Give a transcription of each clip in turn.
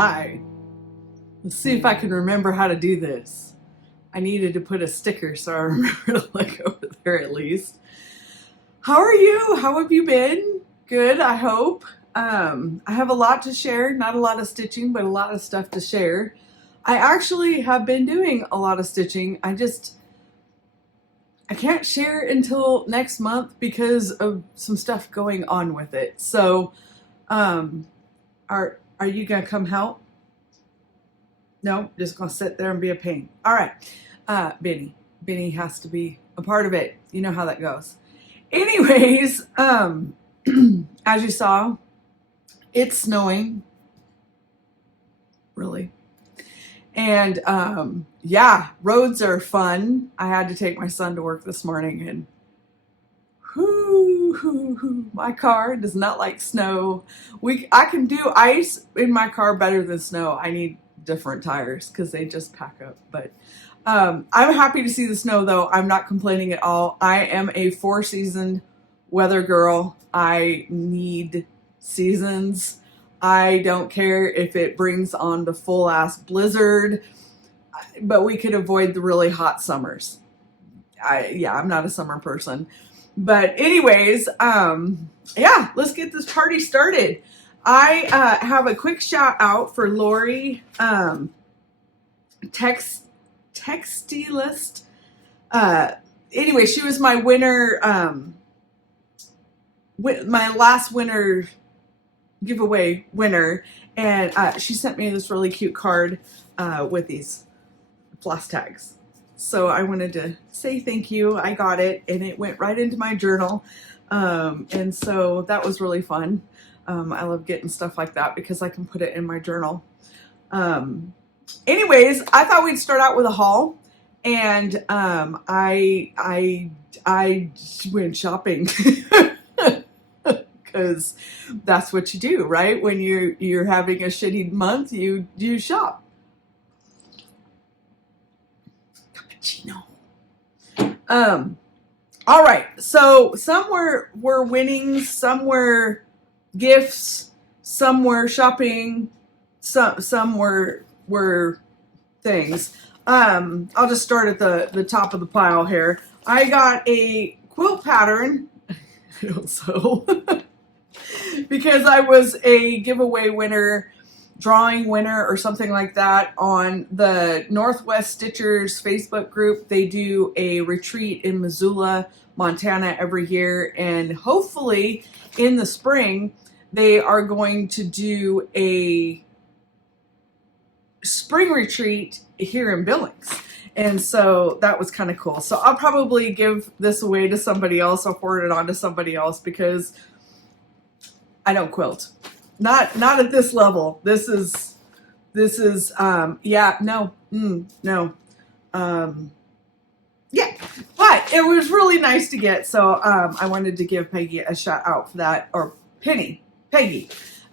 Hi. Let's see if I can remember how to do this. I needed to put a sticker so I remember to look over there at least. How are you? How have you been? Good, I hope. I have a lot to share, not a lot of stitching, but a lot of stuff to share. I actually have been doing a lot of stitching. I can't share until next month because of some stuff going on with it. So, are you gonna come help? No, just gonna sit there and be a pain. All right, Benny has to be a part of it. You know how that goes. Anyways, as you saw, it's snowing, really. And yeah, roads are fun. I had to take my son to work this morning and my car does not like snow. I can do ice in my car better than snow. I need different tires because they just pack up. But I'm happy to see the snow though. I'm not complaining at all. I am a 4-season weather girl. I need seasons. I don't care if it brings on the full ass blizzard, but we could avoid the really hot summers. I'm not a summer person. But anyways, yeah, let's get this party started. I have a quick shout out for Lori, textilist. Anyway, she was my winner, my last winner giveaway winner, and she sent me this really cute card with these floss tags. So I wanted to say thank you. I got it and it went right into my journal, and so that was really fun. I love getting stuff like that because I can put it in my journal. Anyways, I thought we'd start out with a haul, and I went shopping. Because that's what you do, right? When you're having a shitty month, you shop. Cappuccino. All right. So some were winnings, some were gifts, some were shopping, some were things. I'll just start at the top of the pile here. I got a quilt pattern. I don't sew. Because I was a giveaway winner, drawing winner, or something like that on the Northwest Stitchers Facebook group. They do a retreat in Missoula, Montana every year, and hopefully in the spring they are going to do a spring retreat here in Billings. And so that was kind of cool. So I'll probably give this away to somebody else. I'll forward it on to somebody else because I don't quilt. Not at this level. This is yeah, no. Yeah, but it was really nice to get. So I wanted to give Peggy a shout out for that, or Peggy,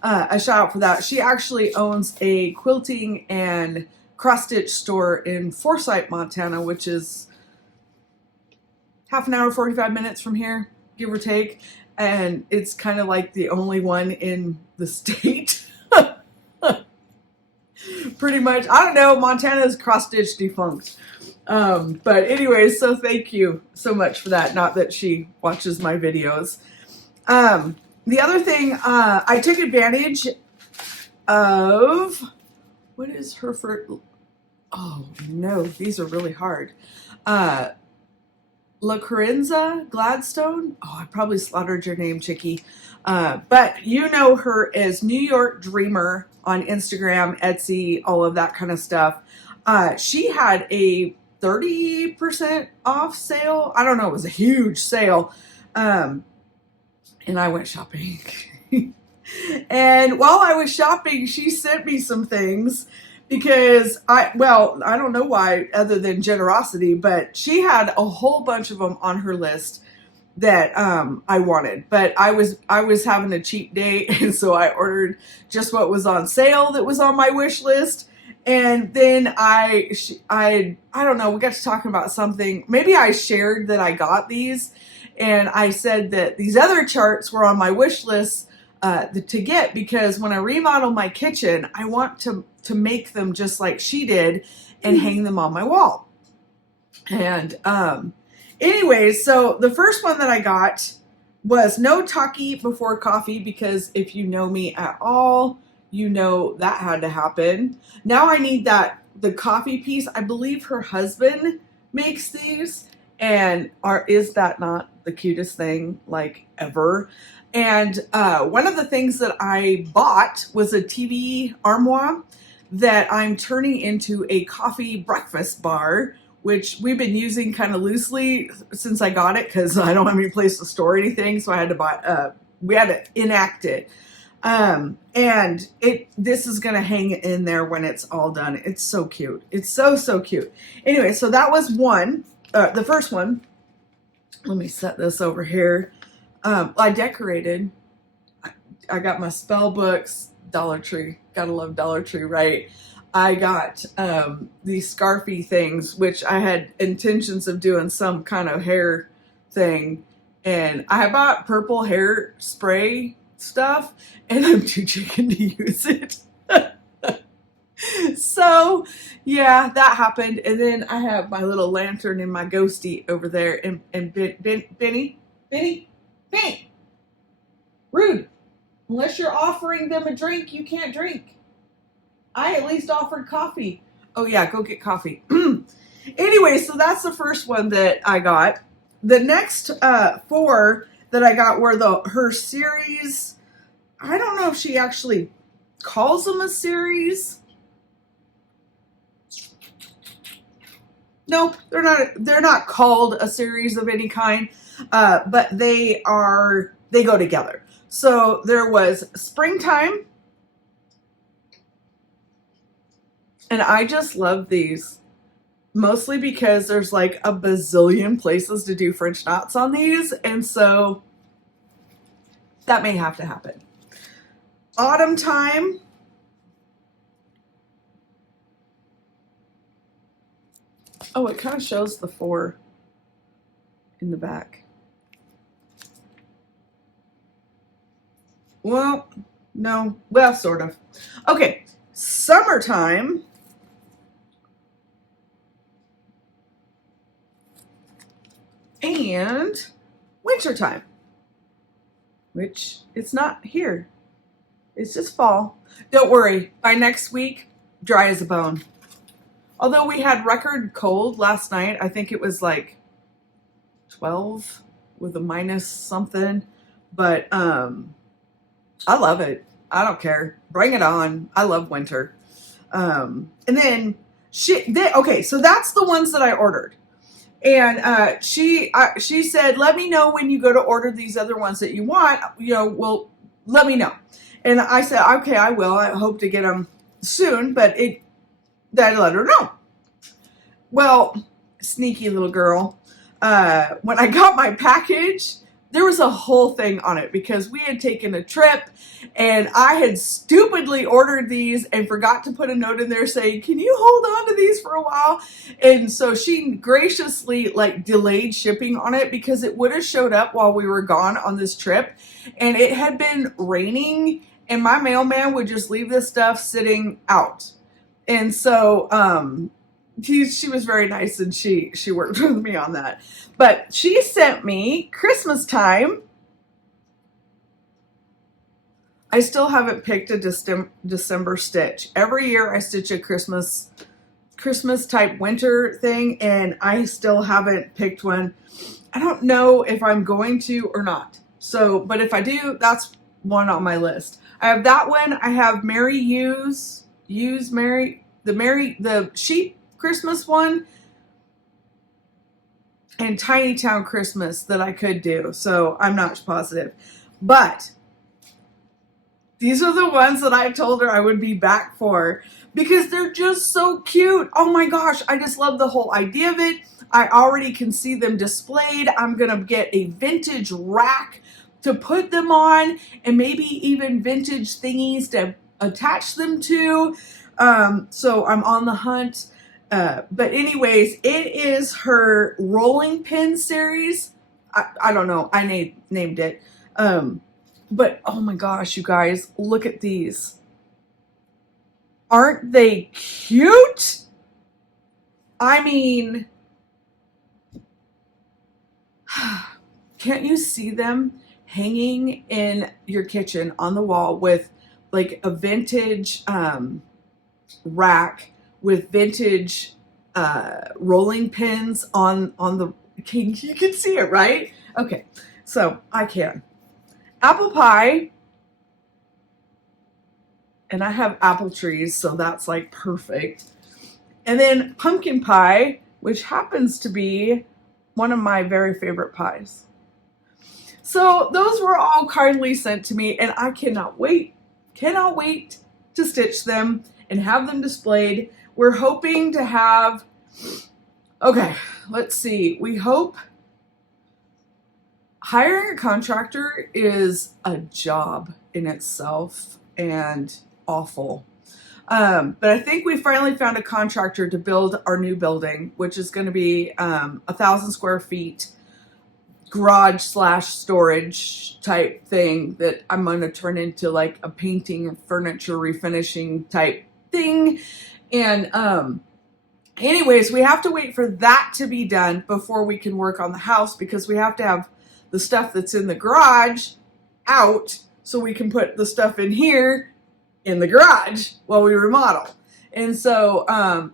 a shout out for that. She actually owns a quilting and cross-stitch store in Forsyth, Montana, which is half an hour, 45 minutes from here, give or take. And it's kind of like the only one in the state. Pretty much. I don't know. Montana's cross-stitch defunct. But anyways, so thank you so much for that. Not that she watches my videos. The other thing, I took advantage of, what is her first? Oh no, these are really hard. La Corenza Gladstone. Oh, I probably slaughtered your name, Chickie. But you know her as New York Dreamer on Instagram, Etsy, all of that kind of stuff. She had a 30% off sale. I don't know, it was a huge sale. And I went shopping. And while I was shopping, she sent me some things. Because I don't know why other than generosity, but she had a whole bunch of them on her list that I wanted. But I was having a cheap day, and so I ordered just what was on sale that was on my wish list. And then I don't know, we got to talking about something. Maybe I shared that I got these, and I said that these other charts were on my wish list to get, because when I remodel my kitchen, I want to make them just like she did and hang them on my wall. And anyways, so the first one that I got was no Talkie before coffee, because if you know me at all, you know that had to happen. Now I need the coffee piece. I believe her husband makes these, and is that not the cutest thing like ever? And one of the things that I bought was a TV armoire that I'm turning into a coffee breakfast bar, which we've been using kind of loosely since I got it, because I don't have any place to store anything. So I had to buy, we had to enact it. And this is going to hang in there when it's all done. It's so cute. It's so, so cute. Anyway, so that was one, the first one. Let me set this over here. I decorated. I got my spell books, Dollar Tree. Gotta love Dollar Tree, right? I got these scarfy things, which I had intentions of doing some kind of hair thing. And I bought purple hair spray stuff, and I'm too chicken to use it. So, yeah, that happened. And then I have my little lantern and my ghosty over there. And Benny, rude. Unless you're offering them a drink, you can't drink. I at least offered coffee. Oh yeah, go get coffee. Anyway, so that's the first one that I got. The next 4 that I got were her series. I don't know if she actually calls them a series. Nope, they're not called a series of any kind, but they go together. So there was Springtime, and I just love these, mostly because there's like a bazillion places to do French knots on these, and so that may have to happen. Autumn Time. Oh, it kind of shows the 4 in the back. Well, no. Well, sort of. Okay. Summertime. And wintertime. Which, it's not here. It's just fall. Don't worry. By next week, dry as a bone. Although we had record cold last night. I think it was like 12 with a minus something. But I love it. I don't care. Bring it on. I love winter. And then okay, so that's the ones that I ordered. And she said, let me know when you go to order these other ones that you want. Well, let me know. And I said, okay, I will. I hope to get them soon, but I let her know. Well, sneaky little girl. When I got my package, there was a whole thing on it because we had taken a trip and I had stupidly ordered these and forgot to put a note in there saying, can you hold on to these for a while? And so she graciously delayed shipping on it because it would have showed up while we were gone on this trip. And it had been raining and my mailman would just leave this stuff sitting out. And so, she was very nice and she worked with me on that. But she sent me Christmas time. I still haven't picked a December stitch. Every year I stitch a Christmas type winter thing and I still haven't picked one. I don't know if I'm going to or not. So, but if I do, that's one on my list. I have that one. I have Mary the sheep Christmas one, and Tiny Town Christmas that I could do. So I'm not positive. But these are the ones that I told her I would be back for because they're just so cute. Oh my gosh, I just love the whole idea of it. I already can see them displayed. I'm going to get a vintage rack to put them on and maybe even vintage thingies to attach them to. So I'm on the hunt. But anyways, it is her rolling pin series. I don't know. I named it. But oh my gosh, you guys, look at these. Aren't they cute? I mean, can't you see them hanging in your kitchen on the wall with like a vintage rack with vintage rolling pins on the, you can see it, right? Okay, so I can. Apple pie, and I have apple trees, so that's like perfect. And then pumpkin pie, which happens to be one of my very favorite pies. So those were all kindly sent to me, and I cannot wait to stitch them and have them displayed. We're hoping to have, okay, let's see. We hope, hiring a contractor is a job in itself and awful. But I think we finally found a contractor to build our new building, which is going to be 1,000 square feet, garage / storage type thing that I'm going to turn into like a painting and furniture refinishing type thing. And anyways, we have to wait for that to be done before we can work on the house, because we have to have the stuff that's in the garage out so we can put the stuff in here in the garage while we remodel. And so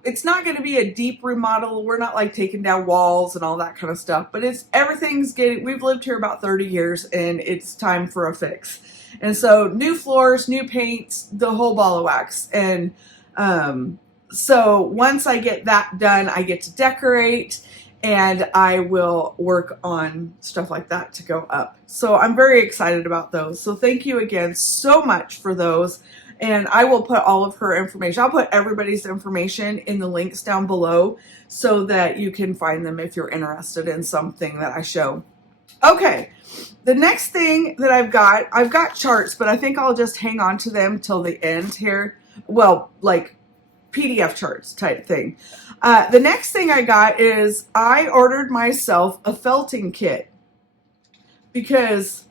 it's not going to be a deep remodel. We're not like taking down walls and all that kind of stuff, but everything's getting, we've lived here about 30 years and it's time for a fix. And so new floors, new paints, the whole ball of wax. And so once I get that done, I get to decorate and I will work on stuff like that to go up. So I'm very excited about those. So thank you again so much for those. And I will put all of her information. I'll put everybody's information in the links down below so that you can find them if you're interested in something that I show. Okay, the next thing that I've got charts, but I think I'll just hang on to them till the end here. Well, like PDF charts type thing. The next thing I got is I ordered myself a felting kit because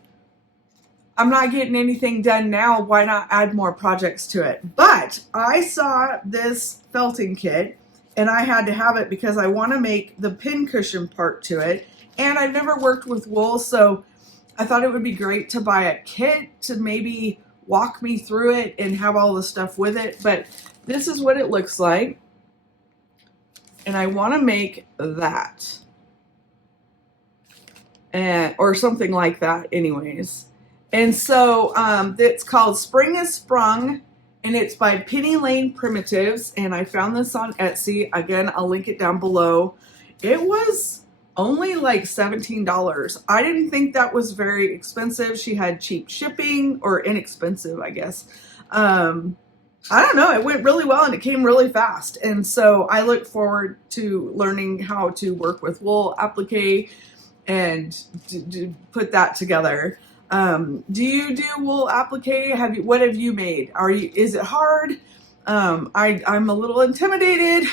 I'm not getting anything done now. Why not add more projects to it? But I saw this felting kit and I had to have it because I want to make the pin cushion part to it. And I've never worked with wool, so I thought it would be great to buy a kit to maybe walk me through it and have all the stuff with it. But this is what it looks like. And I want to make that. Or something like that anyways. And so it's called Spring is Sprung, and it's by Penny Lane Primitives, and I found this on Etsy. Again, I'll link it down below. It was only like $17. I didn't think that was very expensive. She had cheap shipping, or inexpensive, I guess. I don't know. It went really well, and it came really fast. And so I look forward to learning how to work with wool applique and put that together. Do you do wool applique? What have you made? Is it hard? I'm a little intimidated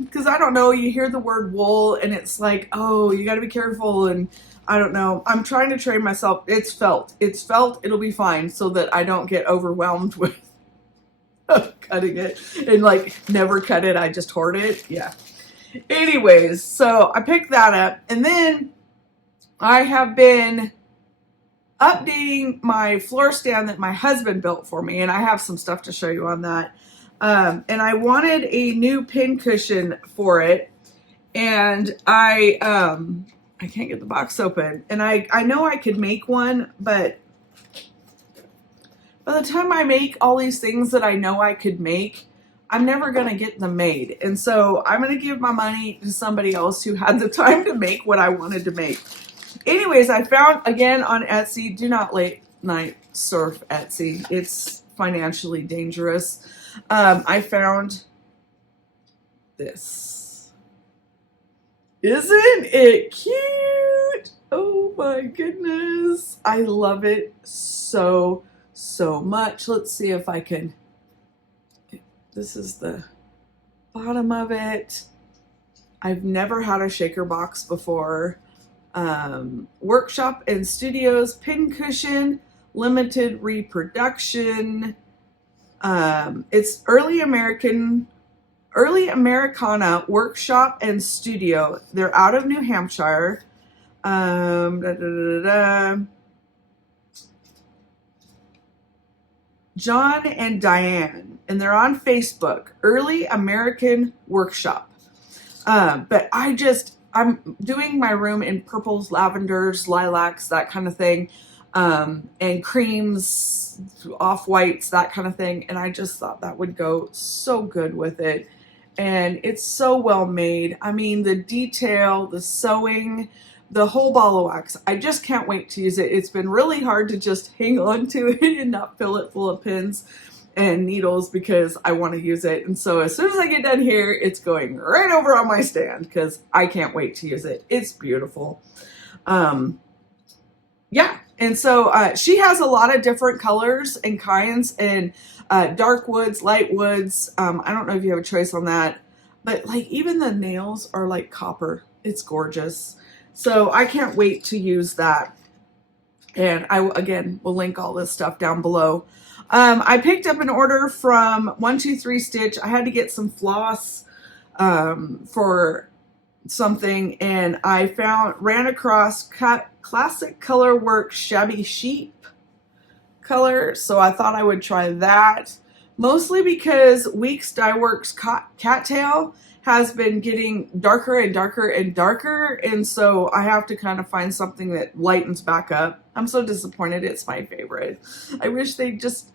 because I don't know, you hear the word wool and it's like, oh, you got to be careful. And I don't know, I'm trying to train myself. It's felt, it'll be fine so that I don't get overwhelmed with cutting it and like never cut it. I just hoard it. Yeah. Anyways, so I picked that up, and then I have been updating my floor stand that my husband built for me, and I have some stuff to show you on that. And I wanted a new pin cushion for it, and I can't get the box open, and I know I could make one, but by the time I make all these things that I know I could make, I'm never going to get them made. And so I'm going to give my money to somebody else who had the time to make what I wanted to make. Anyways, I found, again, on Etsy, do not late night surf Etsy. It's financially dangerous. I found this. Isn't it cute? Oh my goodness. I love it so much. Let's see if I can. This is the bottom of it. I've never had a shaker box before. Workshop and Studios pin cushion, limited reproduction. It's early Americana workshop and studio. They're out of New Hampshire. John and Diane, and they're on Facebook. Early American Workshop. But I'm doing my room in purples, lavenders, lilacs, that kind of thing, and creams, off-whites, that kind of thing. And I just thought that would go so good with it. And it's so well made. I mean, the detail, the sewing, the whole ball of wax. I just can't wait to use it. It's been really hard to just hang on to it and not fill it full of pins and needles because I want to use it. And so as soon as I get done here, it's going right over on my stand because I can't wait to use it. It's beautiful. Yeah. And so she has a lot of different colors and kinds, and dark woods, light woods. I don't know if you have a choice on that, but like even the nails are like copper. It's gorgeous. So I can't wait to use that. And I, again, will link all this stuff down below. I picked up an order from 123 Stitch. I had to get some floss for something, and I ran across Classic Color Works Shabby Sheep color, so I thought I would try that. Mostly because Weeks Dye Works Cattail has been getting darker and darker and darker, and so I have to kind of find something that lightens back up. I'm so disappointed. It's my favorite. I wish they just,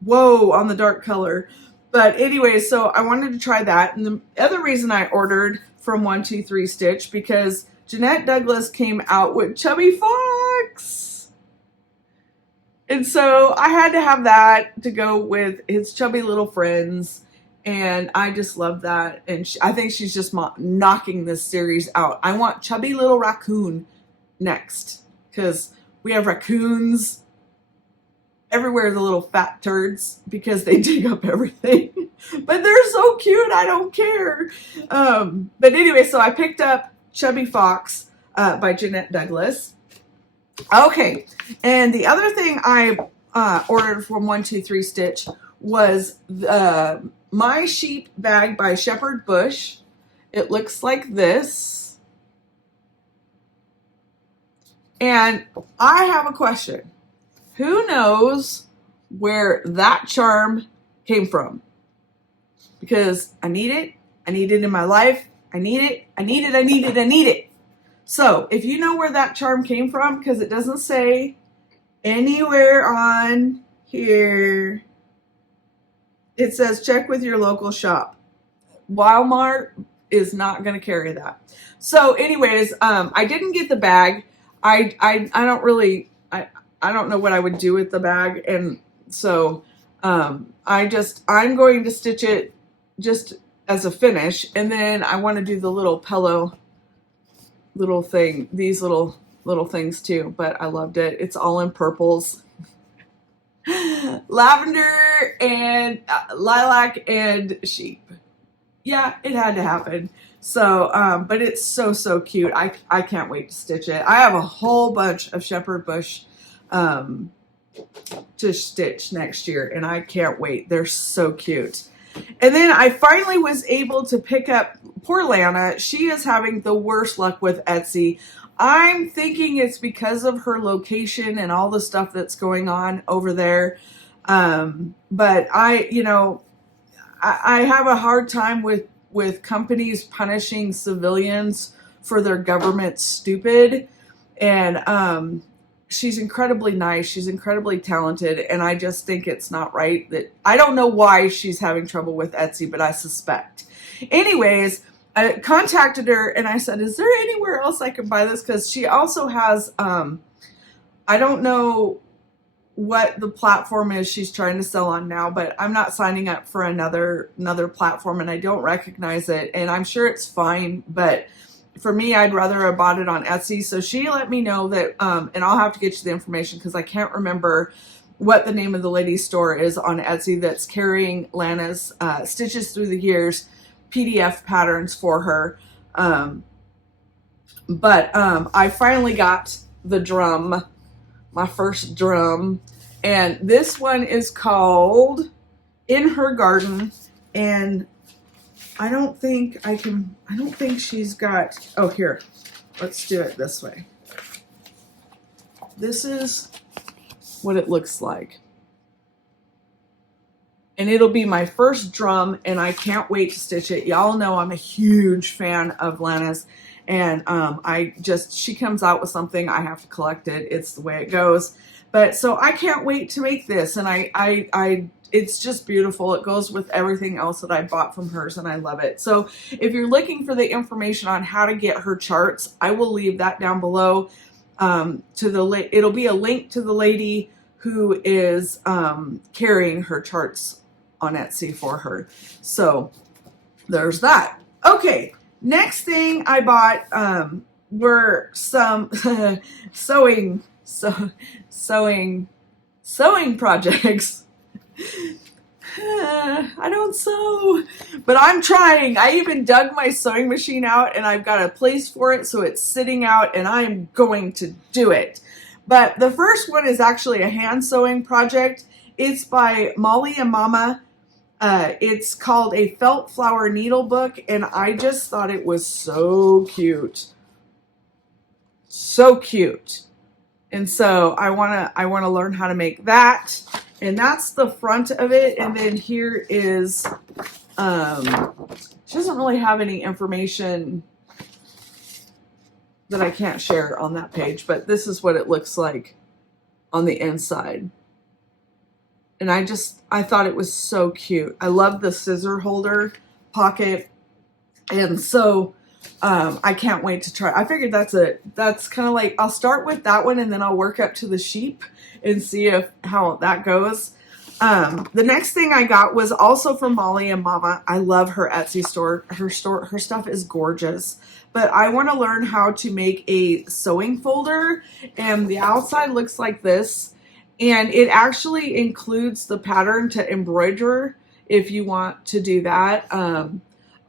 whoa, on the dark color. But anyway, so I wanted to try that. And the other reason I ordered from 123 Stitch, because Jeanette Douglas came out with Chubby Fox. And so I had to have that to go with his chubby little friends. And I just love that. And I think she's just knocking this series out. I want Chubby Little Raccoon next, because we have raccoons everywhere, the little fat turds, because they dig up everything. But they're so cute, I don't care. But anyway, so I picked up Chubby Fox by Jeanette Douglas. Okay, and the other thing I ordered from 123 Stitch was My Sheep bag by Shepherd Bush. It looks like this. And I have a question. Who knows where that charm came from? Because I need it. I need it in my life. I need it. I need it. I need it. I need it. So if you know where that charm came from, because it doesn't say anywhere on here, it says check with your local shop. Walmart is not going to carry that. So anyways, I didn't get the bag. I don't know what I would do with the bag. And so I'm going to stitch it just as a finish. And then I want to do the little pillow little thing, these little things too. But I loved it. It's all in purples. Lavender and lilac and sheep. Yeah, it had to happen. So, but it's so cute. I can't wait to stitch it. I have a whole bunch of Shepherd Bush to stitch next year, and I can't wait. They're so cute. And then I finally was able to pick up poor Lana. She is having the worst luck with Etsy. I'm thinking it's because of her location and all the stuff that's going on over there. But I have a hard time with companies punishing civilians for their government stupid. And she's incredibly nice. She's incredibly talented. And I just think it's not right that I don't know why she's having trouble with Etsy, but I suspect. Anyways, I contacted her and I said, is there anywhere else I can buy this? Because she also has, I don't know what the platform is she's trying to sell on now, but I'm not signing up for another platform and I don't recognize it. And I'm sure it's fine, but for me, I'd rather have bought it on Etsy. So she let me know that, and I'll have to get you the information because I can't remember what the name of the ladies' store is on Etsy that's carrying Lana's Stitches Through the Years PDF patterns for her. But I finally got the drum my first drum. And this one is called In Her Garden. And I don't think she's got, oh, here, let's do it this way. This is what it looks like. And it'll be my first drum, and I can't wait to stitch it. Y'all know I'm a huge fan of Lana's, and she comes out with something, I have to collect it. It's the way it goes. But so I can't wait to make this, and it's just beautiful. It goes with everything else that I bought from hers, and I love it. So if you're looking for the information on how to get her charts, I will leave that down below. It'll be a link to the lady who is carrying her charts on Etsy for her. So there's that. Okay, next thing I bought were some sewing projects. I don't sew, but I'm trying. I even dug my sewing machine out, and I've got a place for it, so it's sitting out, and I'm going to do it. But the first one is actually a hand sewing project. It's by Molly and Mama. It's called a felt flower needle book, and I just thought it was so cute. So cute. And so I wanna learn how to make that. And that's the front of it. And then here is she doesn't really have any information that I can't share on that page, but this is what it looks like on the inside. And I thought it was so cute. I love the scissor holder pocket. And so I can't wait to try. I figured that's kind of like, I'll start with that one and then I'll work up to the sheep and see how that goes. The next thing I got was also from Molly and Mama. I love her Etsy store. Her stuff is gorgeous. But I want to learn how to make a sewing folder, and the outside looks like this. And it actually includes the pattern to embroider if you want to do that.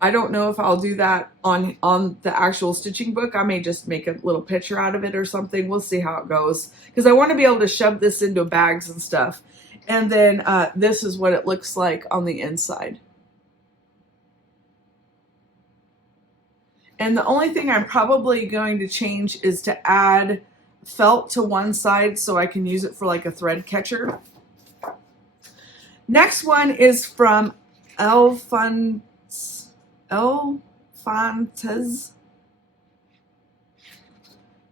I don't know if I'll do that on the actual stitching book. I may just make a little picture out of it or something. We'll see how it goes, because I want to be able to shove this into bags and stuff. And then this is what it looks like on the inside. And the only thing I'm probably going to change is to add felt to one side so I can use it for like a thread catcher. Next one is from Elfantes.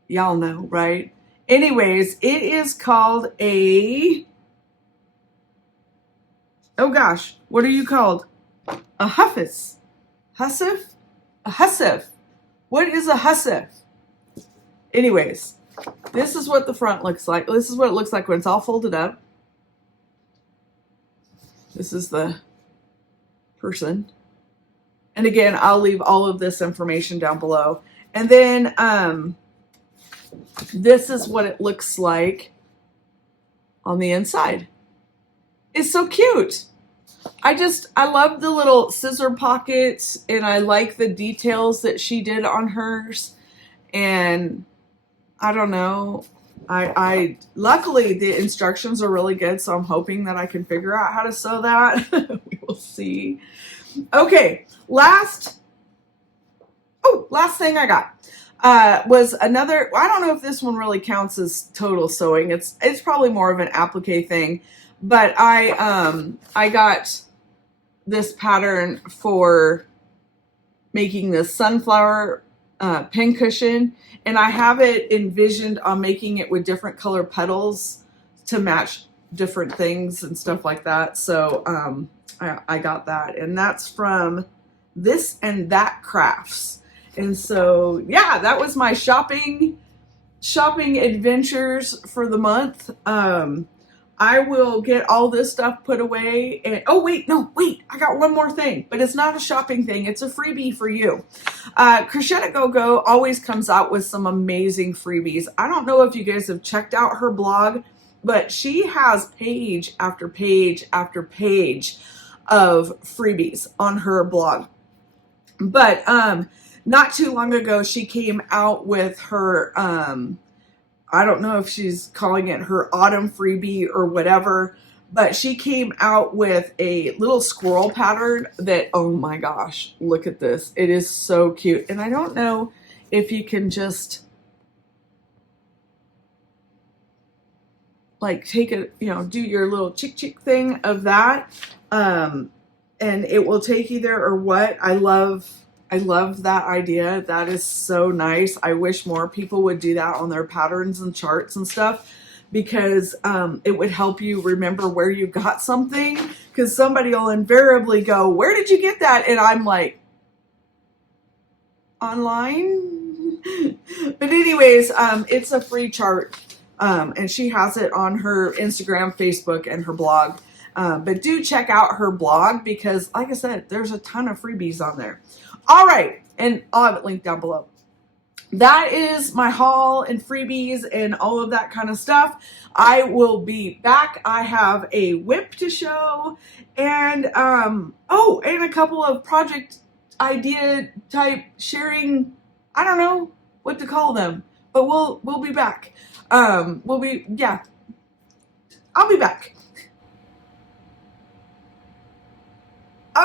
Y'all know, right? Anyways, it is called a, oh gosh, what are you called? A huffis. Hussif? A hussif. What is a hussif? Anyways, this is what the front looks like. This is what it looks like when it's all folded up. This is the person. And again, I'll leave all of this information down below. And then this is what it looks like on the inside. It's so cute. I love the little scissor pockets, and I like the details that she did on hers. And I don't know, I luckily the instructions are really good, so I'm hoping that I can figure out how to sew that. We will see. Okay, last thing I got was another, I don't know if this one really counts as total sewing. It's probably more of an applique thing, but I got this pattern for making this sunflower pin cushion, and I have it envisioned on making it with different color petals to match different things and stuff like that. So I got that, and that's from This and That Crafts. And so yeah, that was my shopping adventures for the month. I will get all this stuff put away, and oh wait, I got one more thing, but it's not a shopping thing, it's a freebie for you. Crochet Go Go always comes out with some amazing freebies. I don't know if you guys have checked out her blog, but she has page after page after page of freebies on her blog. But not too long ago, she came out with her I don't know if she's calling it her autumn freebie or whatever, but she came out with a little squirrel pattern that, oh my gosh, look at this. It is so cute. And I don't know if you can just like take a, do your little chick thing of that. And it will take you there or what. I love that idea. That is so nice. I wish more people would do that on their patterns and charts and stuff, because it would help you remember where you got something, because somebody will invariably go, where did you get that? And I'm like, online. But anyways, it's a free chart, and she has it on her Instagram, Facebook, and her blog. But do check out her blog, because like I said, there's a ton of freebies on there. All right, and I'll have it linked down below. That is my haul and freebies and all of that kind of stuff. I will be back. I have a whip to show, and and a couple of project idea type sharing. I don't know what to call them, but we'll be back. I'll be back.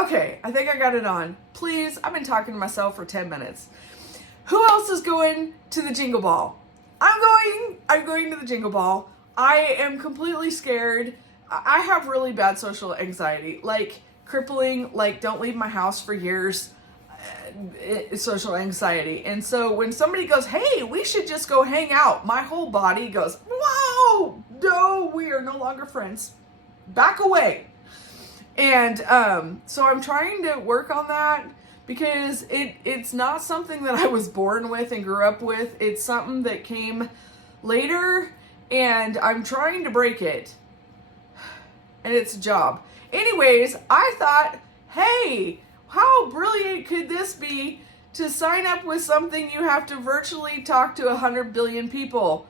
Okay, I think I got it on. Please, I've been talking to myself for 10 minutes. Who else is going to the Jingle Ball? I'm going to the Jingle Ball. I am completely scared. I have really bad social anxiety, like crippling, like don't leave my house for years, social anxiety. And so when somebody goes, hey, we should just go hang out, my whole body goes, whoa, no, we are no longer friends. Back away. And so I'm trying to work on that, because it's not something that I was born with and grew up with. It's something that came later, and I'm trying to break it. And it's a job. Anyways, I thought, hey, how brilliant could this be to sign up with something you have to virtually talk to 100 billion people?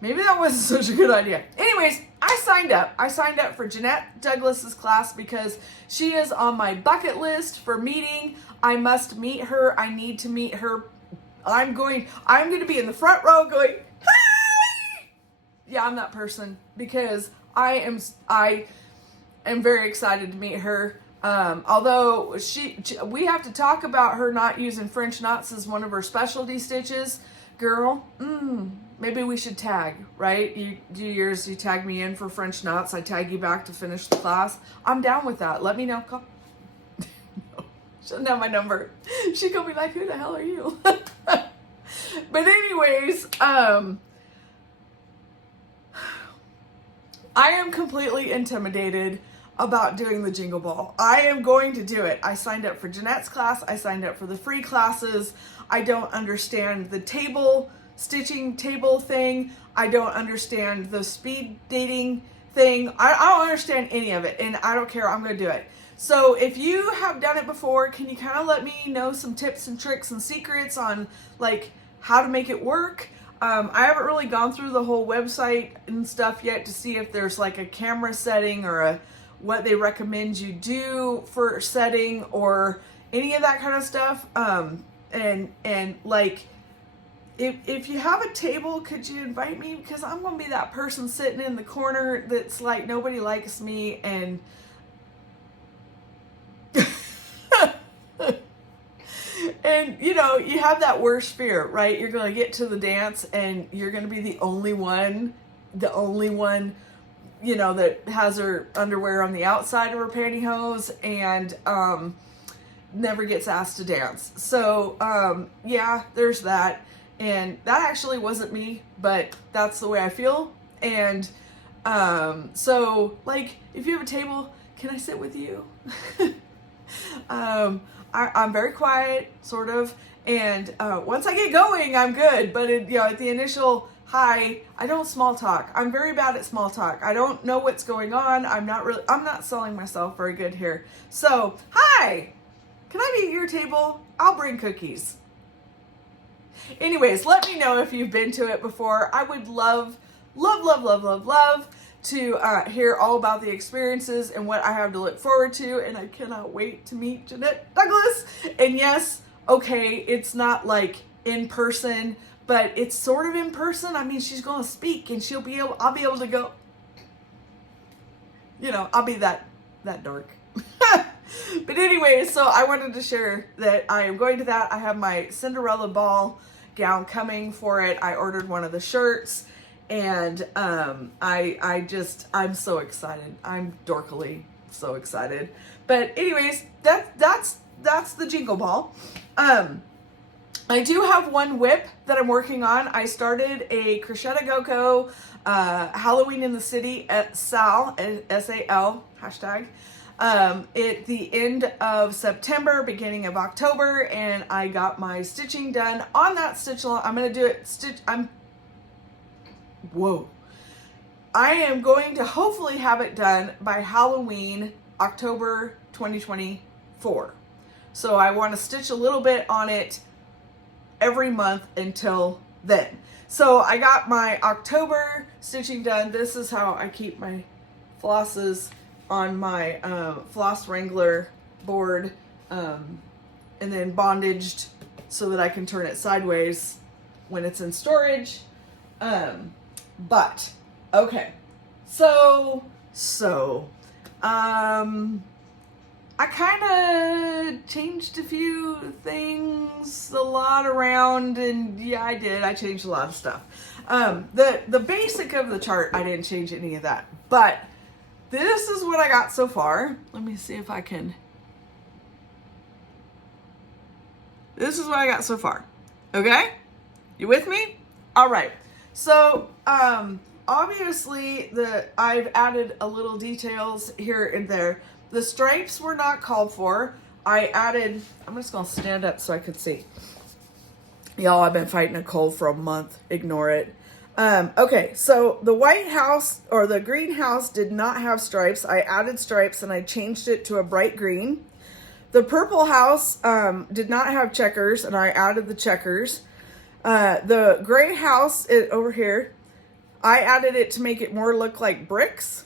Maybe that wasn't such a good idea. Anyways, I signed up. I signed up for Jeanette Douglas's class because she is on my bucket list for meeting. I must meet her. I need to meet her. I'm going to be in the front row going, hey! Yeah, I'm that person, because I am very excited to meet her. Although we have to talk about her not using French knots as one of her specialty stitches. Girl, maybe we should tag, right? You do yours, you tag me in for French knots, I tag you back to finish the class. I'm down with that. Let me know. Call. No, she doesn't have my number. She could be like, who the hell are you? But anyways, I am completely intimidated about doing the Jingle Ball. I am going to do it. I signed up for Jeanette's class. I signed up for the free classes. I don't understand the stitching table thing. I don't understand the speed dating thing. I don't understand any of it, and I don't care. I'm going to do it. So if you have done it before, can you kind of let me know some tips and tricks and secrets on like how to make it work? I haven't really gone through the whole website and stuff yet to see if there's like a camera setting or what they recommend you do for setting or any of that kind of stuff. And like, if you have a table, could you invite me? Because I'm going to be that person sitting in the corner that's like, nobody likes me, and and you have that worst fear, right? You're going to get to the dance and you're going to be the only one, that has her underwear on the outside of her pantyhose and never gets asked to dance. So yeah, there's that. And that actually wasn't me, but that's the way I feel. And so like, if you have a table, can I sit with you? I'm very quiet, sort of, and once I get going, I'm good. But at the initial hi, I don't small talk. I'm very bad at small talk. I don't know what's going on. I'm not selling myself very good here. So, hi, can I be at your table? I'll bring cookies. Anyways, let me know if you've been to it before. I would love to hear all about the experiences and what I have to look forward to, and I cannot wait to meet Jeanette Douglas. And yes, okay, it's not like in person, but it's sort of in person. I mean, she's going to speak and I'll be able to go, you know, I'll be that dark. But anyway, so I wanted to share that I am going to that. I have my Cinderella ball gown coming for it. I ordered one of the shirts, and I'm so excited. I'm dorkily so excited. But anyways, that's the Jingle Ball. I do have one whip that I'm working on. I started a Crochet Go Halloween in the City at SAL, S-A-L, hashtag, at the end of September, beginning of October, and I got my stitching done on that stitch along. I'm going to do it, I am going to hopefully have it done by Halloween, October 2024. So I want to stitch a little bit on it every month until then. So I got my October stitching done. This is how I keep my flosses on my floss wrangler board, and then bondaged so that I can turn it sideways when it's in storage. But okay, so I kind of changed a few things, a lot around, and yeah, I did. I changed a lot of stuff. The basic of the chart, I didn't change any of that, but this is what I got so far. Let me see if I can. This is what I got so far. Okay? You with me? All right. So, obviously I've added a little details here and there. The stripes were not called for. I'm just going to stand up so I could see. Y'all, I've been fighting a cold for a month. Ignore it. Okay, so the white house or the greenhouse did not have stripes. I added stripes and I changed it to a bright green. The purple house did not have checkers and I added the checkers. The gray house over here, I added it to make it more look like bricks.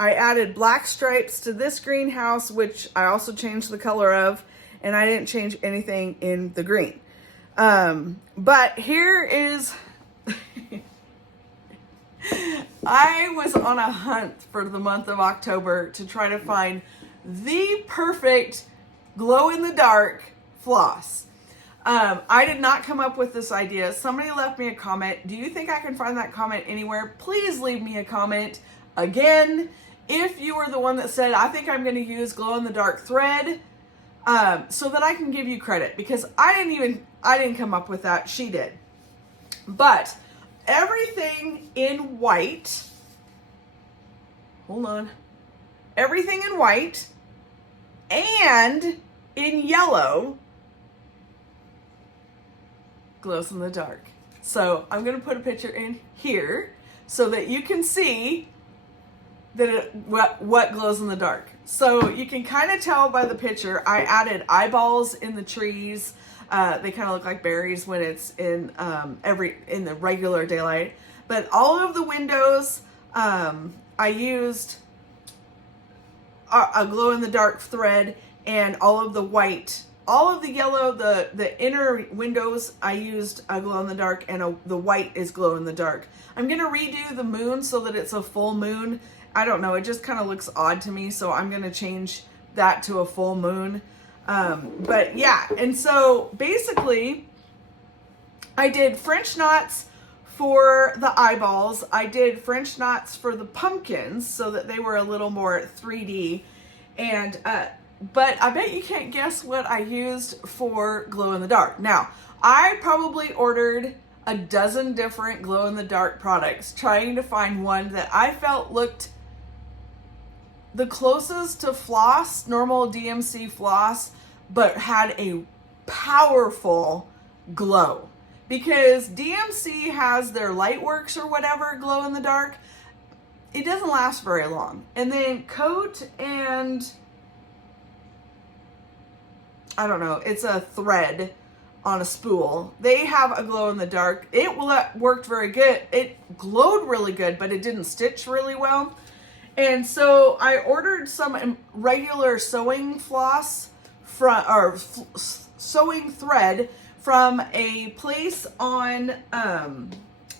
I added black stripes to this greenhouse, which I also changed the color of, and I didn't change anything in the green. But here is... I was on a hunt for the month of October to try to find the perfect glow-in-the-dark floss. I did not come up with this idea. Somebody left me a comment. Do you think I can find that comment anywhere? Please leave me a comment. Again, if you were the one that said, I think I'm going to use glow-in-the-dark thread, so that I can give you credit, because I didn't come up with that. She did. But everything in white, hold on, everything in white and in yellow glows in the dark. So I'm going to put a picture in here so that you can see that what glows in the dark. So you can kind of tell by the picture, I added eyeballs in the trees. They kind of look like berries when it's in the regular daylight. But all of the windows, I used a glow-in-the-dark thread, and all of the white, all of the yellow, the inner windows, I used a glow-in-the-dark, and the white is glow-in-the-dark. I'm going to redo the moon so that it's a full moon. I don't know, it just kind of looks odd to me, so I'm going to change that to a full moon. But yeah, and so basically I did French knots for the eyeballs. I did French knots for the pumpkins so that they were a little more 3D. And, but I bet you can't guess what I used for glow in the dark. Now, I probably ordered a dozen different glow in the dark products, trying to find one that I felt looked the closest to floss, normal DMC floss, but had a powerful glow. Because DMC has their Lightworks or whatever glow in the dark. It doesn't last very long. And then Coat and, I don't know, it's a thread on a spool. They have a glow in the dark. It worked very good. It glowed really good, but it didn't stitch really well. And so I ordered some regular sewing floss sewing thread from a place on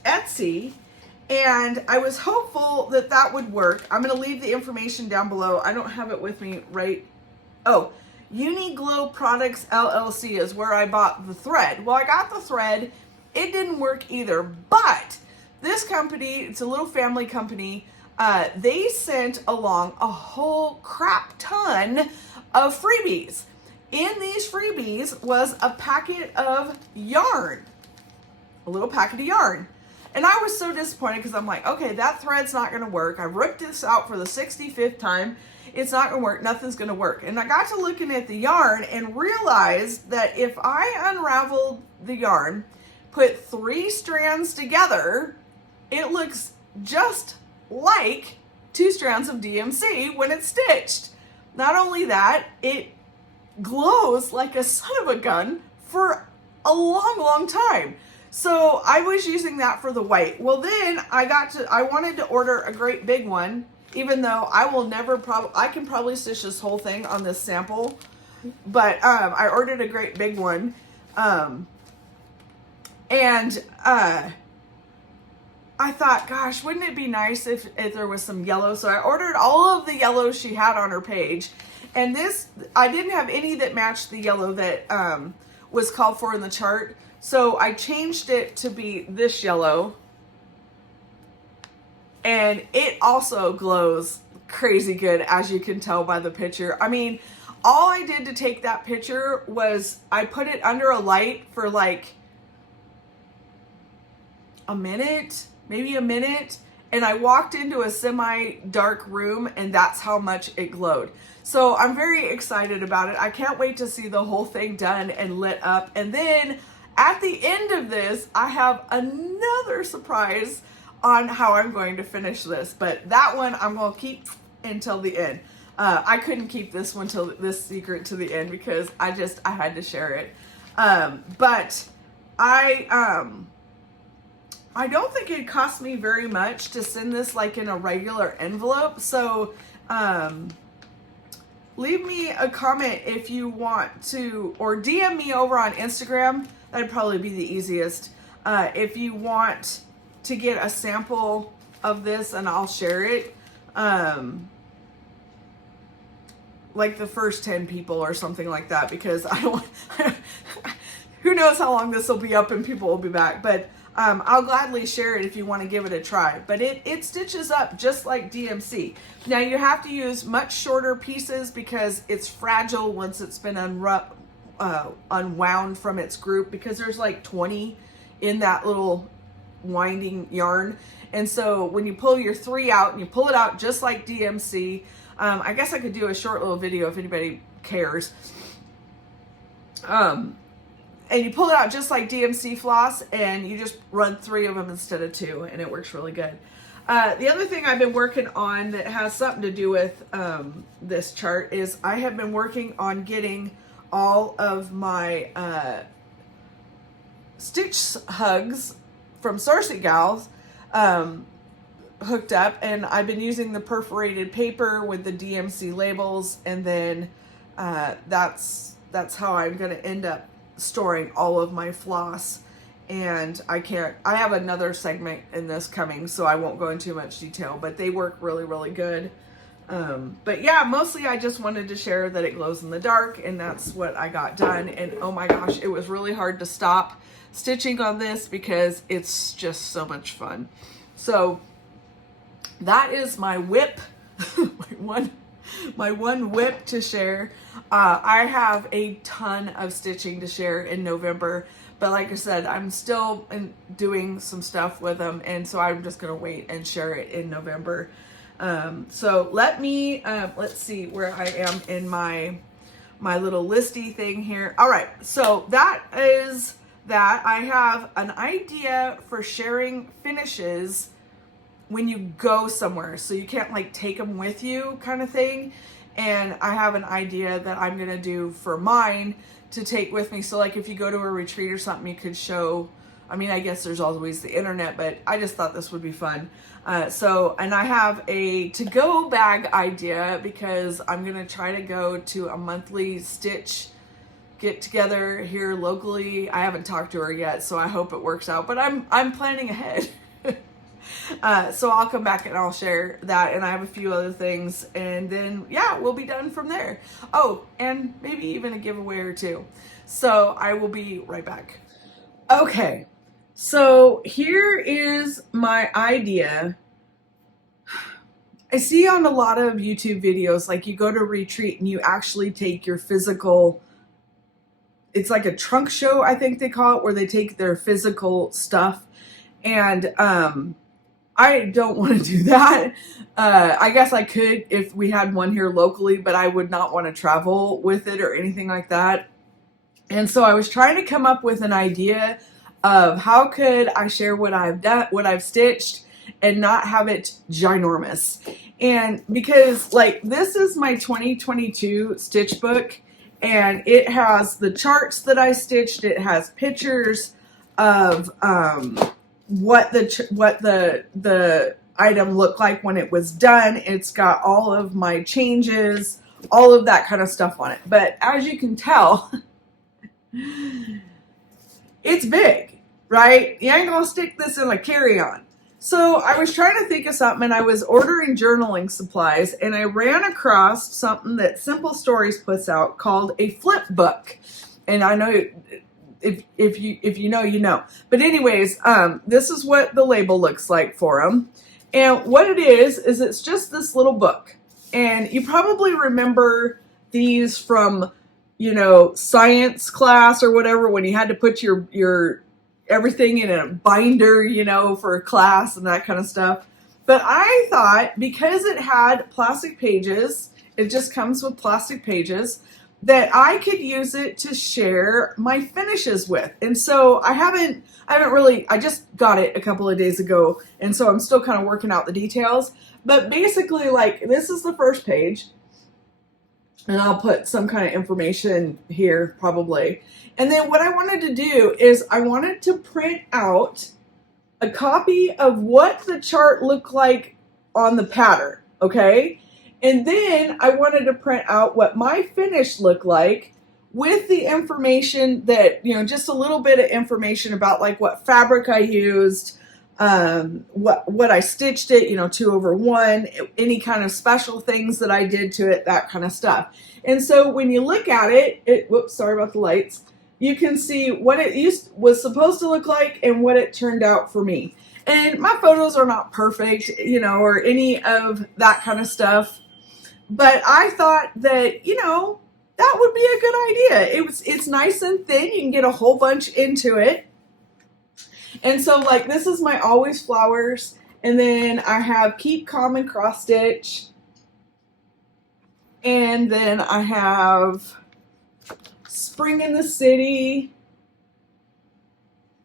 Etsy, and I was hopeful that that would work. I'm going to leave the information down below. I don't have it with me right. Oh, Uniglow Products LLC is where I bought the thread. Well, I got the thread. It didn't work either, but this company, it's a little family company, they sent along a whole crap ton of freebies. In these freebies was a packet of yarn, a little packet of yarn. And I was so disappointed because I'm like, okay, that thread's not going to work. I ripped this out for the 65th time. It's not going to work. Nothing's going to work. And I got to looking at the yarn and realized that if I unraveled the yarn, put 3 strands together, it looks just like 2 strands of DMC when it's stitched. Not only that, it glows like a son of a gun for a long, long time. So I was using that for the white. Well, then I wanted to order a great big one, even though I will never I can probably stitch this whole thing on this sample, but I ordered a great big one. And I thought, gosh, wouldn't it be nice if there was some yellow? So I ordered all of the yellow she had on her page. And this, I didn't have any that matched the yellow that was called for in the chart. So I changed it to be this yellow. And it also glows crazy good, as you can tell by the picture. I mean, all I did to take that picture was I put it under a light for like a minute, maybe a minute, and I walked into a semi-dark room, and that's how much it glowed. So I'm very excited about it. I can't wait to see the whole thing done and lit up. And then at the end of this, I have another surprise on how I'm going to finish this, but that one I'm going to keep until the end. I couldn't keep this one till this secret to the end because I had to share it. But I don't think it cost me very much to send this like in a regular envelope. So leave me a comment if you want to, or DM me over on Instagram. That'd probably be the easiest. If you want to get a sample of this, and I'll share it. Like the first 10 people or something like that, because I don't, who knows how long this will be up and people will be back, but I'll gladly share it if you want to give it a try. But it stitches up just like DMC. Now you have to use much shorter pieces because it's fragile once it's been unwound from its group, because there's like 20 in that little winding yarn. And so when you pull your 3 out and you pull it out just like DMC, I guess I could do a short little video if anybody cares. And you pull it out just like DMC floss, and you just run 3 of them instead of 2, and it works really good. The other thing I've been working on that has something to do with this chart is I have been working on getting all of my stitch hugs from Sourcey Gals hooked up, and I've been using the perforated paper with the DMC labels, and then that's how I'm going to end up storing all of my floss. And I have another segment in this coming, so I won't go into too much detail, but they work really, really good. But yeah, mostly I just wanted to share that it glows in the dark, and that's what I got done. And oh my gosh, it was really hard to stop stitching on this because it's just so much fun. So that is my whip, my one whip to share. I have a ton of stitching to share in November, but like I said, I'm still doing some stuff with them, and so I'm just gonna wait and share it in November. So let me, let's see where I am in my little listy thing here. All right, so that is that. I have an idea for sharing finishes when you go somewhere, so you can't like take them with you kind of thing. And I have an idea that I'm gonna do for mine to take with me. So like if you go to a retreat or something, you could show, I mean, I guess there's always the internet, but I just thought this would be fun. And I have a to-go bag idea because I'm gonna try to go to a monthly stitch get together here locally. I haven't talked to her yet, so I hope it works out, but I'm planning ahead. So I'll come back and I'll share that, and I have a few other things, and then yeah, we'll be done from there. Oh, and maybe even a giveaway or two. So I will be right back. Okay, so here is my idea. I see on a lot of YouTube videos, like you go to retreat and you actually take your physical, it's like a trunk show, I think they call it, where they take their physical stuff. And I don't want to do that. I guess I could if we had one here locally, but I would not want to travel with it or anything like that. And so I was trying to come up with an idea of how could I share what I've done, what I've stitched, and not have it ginormous. And because like this is my 2022 stitch book, and it has the charts that I stitched. It has pictures of what the item looked like when it was done. It's got all of my changes, all of that kind of stuff on it. But as you can tell, it's big, right? You ain't gonna stick this in a carry-on. So I was trying to think of something, and I was ordering journaling supplies, and I ran across something that Simple Stories puts out called a flip book. And I know if you know, you know. But anyways, this is what the label looks like for them. And what it is it's just this little book. And you probably remember these from, you know, science class or whatever, when you had to put your everything in a binder, you know, for a class and that kind of stuff. But I thought, because it had plastic pages, it just comes with plastic pages, that I could use it to share my finishes with. And so I haven't really, I just got it a couple of days ago, and so I'm still kind of working out the details. But basically, like, this is the first page, and I'll put some kind of information here probably. And then what I wanted to do is I wanted to print out a copy of what the chart looked like on the pattern, okay? And then I wanted to print out what my finish looked like with the information that, you know, just a little bit of information about like what fabric I used, what I stitched it, you know, 2/1, any kind of special things that I did to it, that kind of stuff. And so when you look at it, whoops, sorry about the lights, you can see what it was supposed to look like and what it turned out for me. And my photos are not perfect, you know, or any of that kind of stuff. But I thought that, you know, that would be a good idea. It's nice and thin. You can get a whole bunch into it. And so, like, this is my Always Flowers. And then I have Keep Calm and Cross Stitch. And then I have Spring in the City.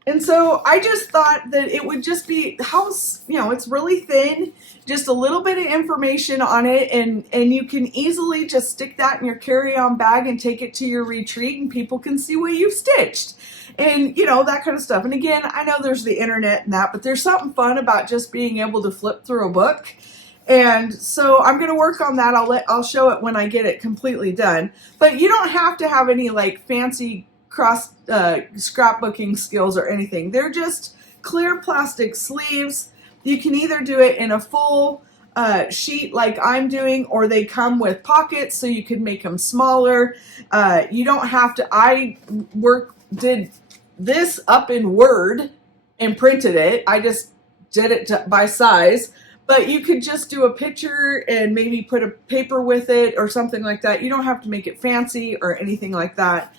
And so I just thought that it would just be, you know, it's really thin, just a little bit of information on it, and you can easily just stick that in your carry-on bag and take it to your retreat, and people can see what you've stitched. And, you know, that kind of stuff. And again, I know there's the internet and that, but there's something fun about just being able to flip through a book. And so I'm going to work on that. I'll show it when I get it completely done. But you don't have to have any like fancy scrapbooking skills or anything. They're just clear plastic sleeves. You can either do it in a full sheet like I'm doing, or they come with pockets so you can make them smaller. You don't have to. I did this up in Word and printed it. I just did it by size. But you could just do a picture and maybe put a paper with it or something like that. You don't have to make it fancy or anything like that.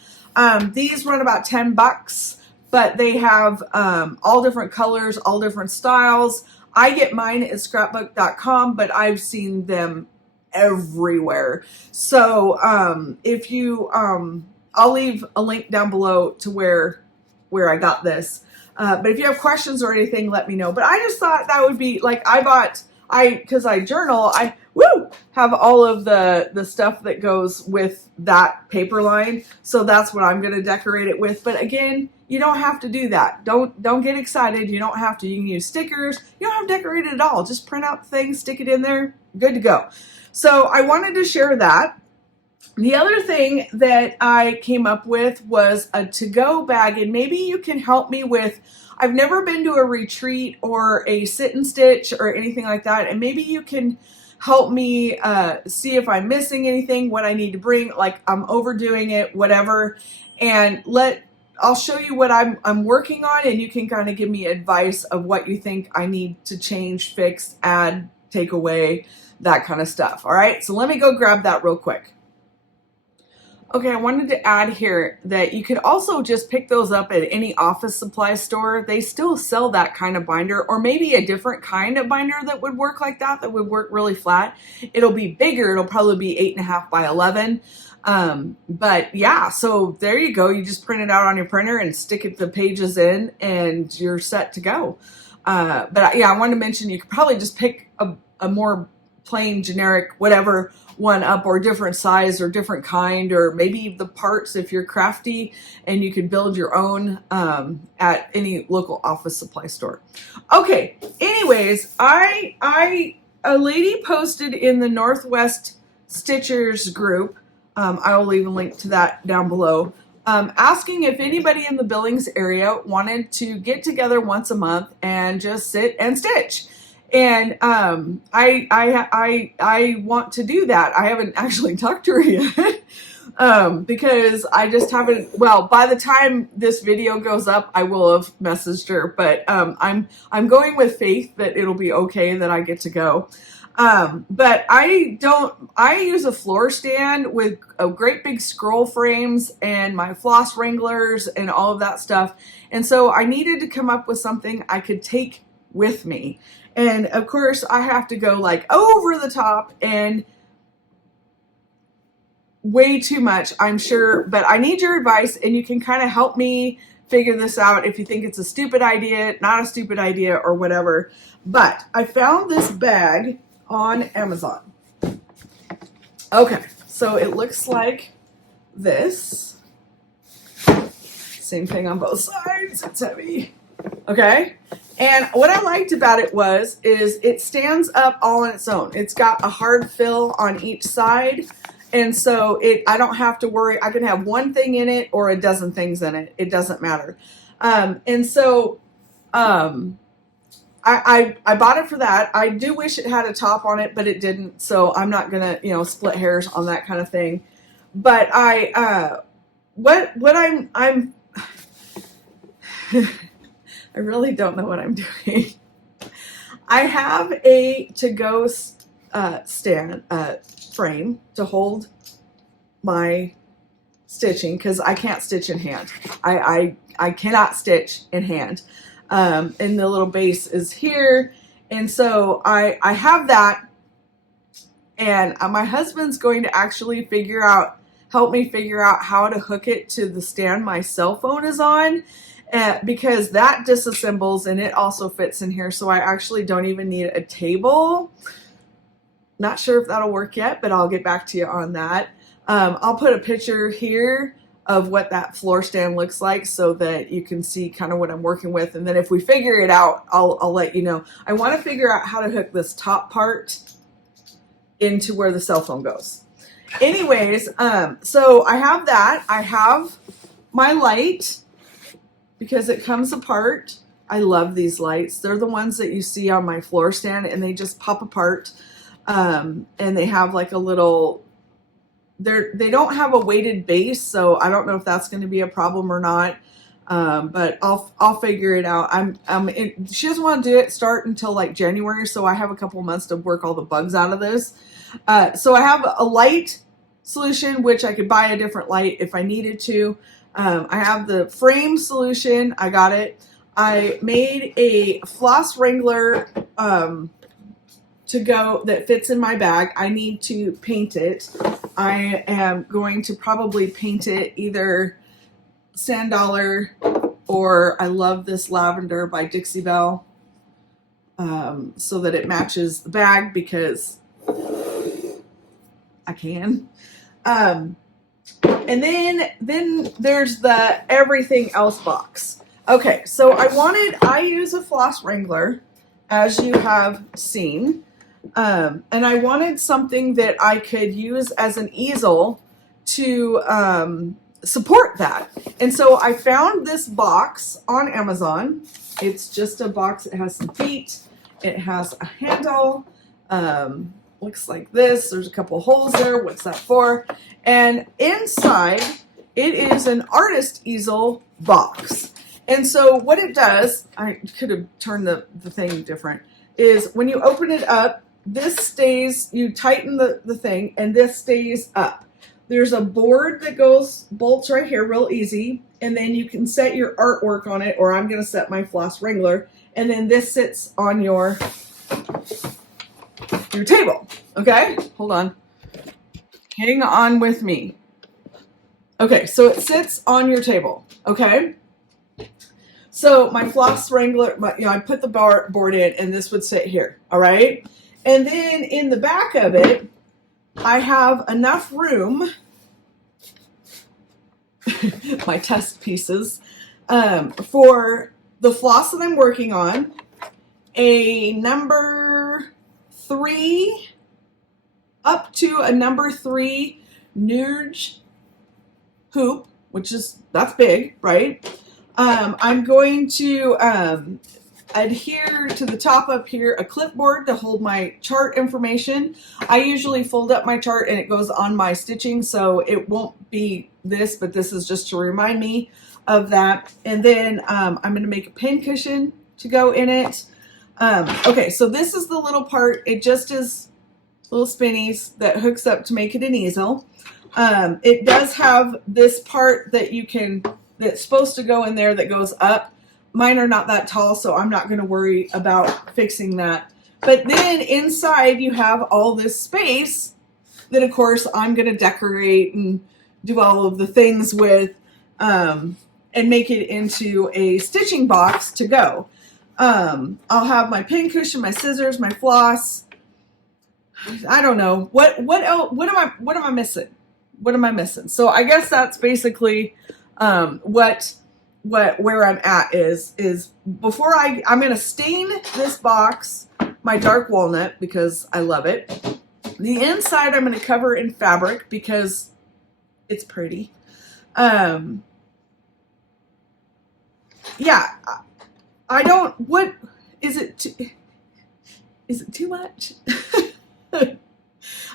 These run about $10, but they have all different colors, all different styles. I get mine at scrapbook.com, but I've seen them everywhere. So if you, I'll leave a link down below to where I got this. But if you have questions or anything, let me know. But I just thought that would be like, because I journal, I have all of the stuff that goes with that paper line. So that's what I'm going to decorate it with. But again, you don't have to do that. Don't get excited. You don't have to. You can use stickers. You don't have to decorate it at all. Just print out the thing, stick it in there, good to go. So I wanted to share that. The other thing that I came up with was a to-go bag, and maybe you can help me with, I've never been to a retreat or a sit and stitch or anything like that, and maybe you can help me see if I'm missing anything, what I need to bring, like I'm overdoing it, whatever, and I'll show you what I'm working on, and you can kind of give me advice of what you think I need to change, fix, add, take away, that kind of stuff. All right, so let me go grab that real quick. Okay, I wanted to add here that you could also just pick those up at any office supply store. They still sell that kind of binder, or maybe a different kind of binder that would work like that would work really flat. It'll be bigger. It'll probably be 8.5 by 11. But yeah, so there you go. You just print it out on your printer and stick the pages in, and you're set to go. But yeah, I wanted to mention you could probably just pick a more plain, generic, whatever one up, or different size or different kind, or maybe the parts if you're crafty, and you can build your own at any local office supply store. Okay, anyways, a lady posted in the Northwest Stitchers group, I will leave a link to that down below, asking if anybody in the Billings area wanted to get together once a month and just sit and stitch. And I want to do that. I haven't actually talked to her yet because I just haven't. Well, by the time this video goes up, I will have messaged her. But I'm going with faith that it'll be okay that I get to go. But I use a floor stand with a great big scroll frames and my floss wranglers and all of that stuff. And so I needed to come up with something I could take with me. And of course I have to go like over the top and way too much, I'm sure, but I need your advice, and you can kind of help me figure this out if you think it's a stupid idea, not a stupid idea, or whatever. But I found this bag on Amazon. Okay, so it looks like this. Same thing on both sides. It's heavy. Okay, and what I liked about it is it stands up all on its own. It's got a hard fill on each side, and so I don't have to worry. I can have one thing in it or a dozen things in it. It doesn't matter. And so I bought it for that. I do wish it had a top on it, but it didn't. So I'm not gonna split hairs on that kind of thing. But what I'm I really don't know what I'm doing. I have a to-go stand frame to hold my stitching because I can't stitch in hand. I cannot stitch in hand. And the little base is here, and so I have that. And my husband's going to actually help me figure out how to hook it to the stand my cell phone is on. Because that disassembles and it also fits in here, so I actually don't even need a table. Not sure if that'll work yet, but I'll get back to you on that. I'll put a picture here of what that floor stand looks like so that you can see kind of what I'm working with, and then if we figure it out, I'll let you know. I want to figure out how to hook this top part into where the cell phone goes. Anyways, so I have that. I have my light, because it comes apart. I love these lights. They're the ones that you see on my floor stand, and they just pop apart. And they have like a little, they don't have a weighted base, so I don't know if that's going to be a problem or not. But I'll figure it out. She doesn't want to start until like January, so I have a couple months to work all the bugs out of this. So I have a light solution, which I could buy a different light if I needed to. I have the frame solution. I got it. I made a floss wrangler to go that fits in my bag. I need to paint it. I am going to probably paint it either Sand Dollar or I love this lavender by Dixie Belle, so that it matches the bag because I can. And then there's the everything else box. Okay, so I use a floss wrangler, as you have seen, and I wanted something that I could use as an easel to support that. And so I found this box on Amazon. It's just a box. It has some feet. It has a handle. Looks like this. There's a couple holes there. What's that for? And inside, it is an artist easel box. And so what it does, I could have turned the thing different, is when you open it up, this stays, you tighten the thing, and this stays up. There's a board that bolts right here, real easy, and then you can set your artwork on it, or I'm going to set my Floss Wrangler, and then this sits on your table, okay? Hold on. Hang on with me. Okay, so it sits on your table, okay? So my Floss Wrangler, I put the board in, and this would sit here, all right? And then in the back of it, I have enough room, my test pieces, for the floss that I'm working on, a number 3, up to a number 3 Nurge hoop, that's big, right? I'm going to adhere to the top up here a clipboard to hold my chart information. I usually fold up my chart and it goes on my stitching, so it won't be this, but this is just to remind me of that. And then I'm going to make a pin cushion to go in it. Okay, so this is the little part. It just is little spinnies that hooks up to make it an easel. It does have this part that that's supposed to go in there that goes up. Mine are not that tall, so I'm not going to worry about fixing that. But then inside you have all this space that, of course, I'm going to decorate and do all of the things with, and make it into a stitching box to go. I'll have my pin cushion, my scissors, my floss. I don't know what else. What am I missing? What am I missing? So I guess that's basically where I'm at is before I'm going to stain this box my dark walnut because I love it. The inside I'm going to cover in fabric because it's pretty. Yeah, I don't, what, is it too much?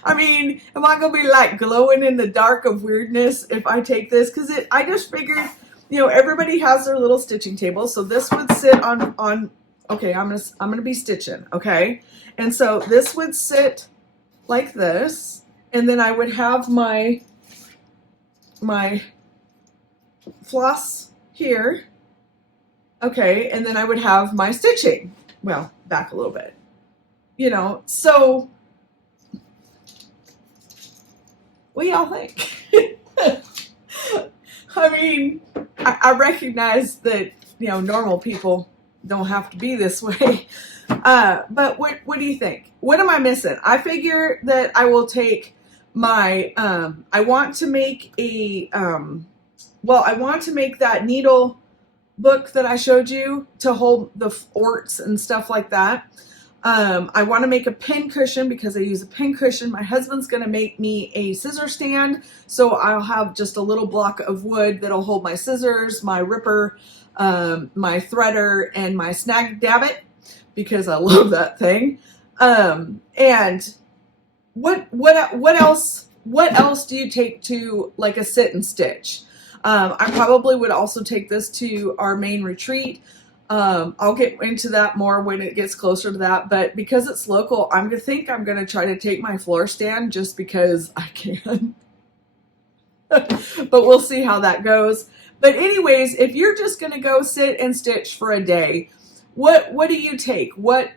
I mean, am I going to be like glowing in the dark of weirdness if I take this? Because I just figured, everybody has their little stitching table. So this would sit on okay, I'm going to be stitching, okay? And so this would sit like this. And then I would have my floss here. Okay, and then I would have my stitching. Well, back a little bit. So what do y'all think? I mean, I recognize that, normal people don't have to be this way. But what do you think? What am I missing? I figure that I will take my, I want to make that needle book that I showed you to hold the orts and stuff like that. I want to make a pin cushion because I use a pin cushion. My husband's going to make me a scissor stand. So I'll have just a little block of wood that'll hold my scissors, my ripper, my threader, and my snag dabbit because I love that thing. And what else do you take to like a sit and stitch? I probably would also take this to our main retreat. I'll get into that more when it gets closer to that, but because it's local, I'm going to try to take my floor stand just because I can. But we'll see how that goes. But anyways, if you're just going to go sit and stitch for a day, what do you take? What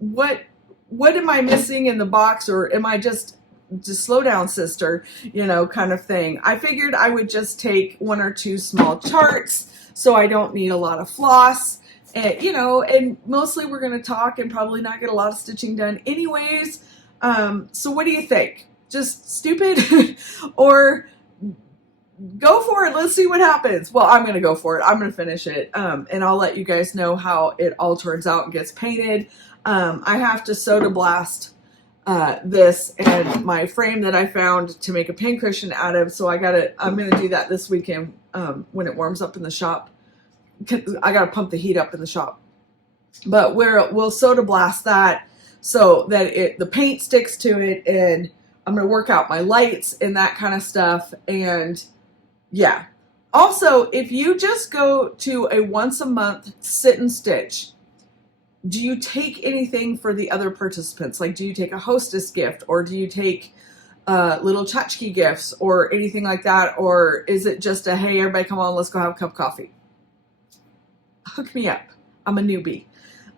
am I missing in the box, or am I just slow down, sister, kind of thing? I figured I would just take 1 or 2 small charts so I don't need a lot of floss. And, and mostly we're going to talk and probably not get a lot of stitching done anyways. So what do you think? Just stupid or go for it? Let's see what happens. Well, I'm going to go for it. I'm going to finish it. And I'll let you guys know how it all turns out and gets painted. I have to soda blast this and my frame that I found to make a pincushion out of. So I'm going to do that this weekend when it warms up in the shop. I got to pump the heat up in the shop. But we'll soda blast that so that the paint sticks to it, and I'm going to work out my lights and that kind of stuff. And yeah. Also, if you just go to a once a month sit and stitch, do you take anything for the other participants? Like, do you take a hostess gift, or do you take little tchotchke gifts or anything like that? Or is it just a, hey, everybody come on, let's go have a cup of coffee? Hook me up. I'm a newbie.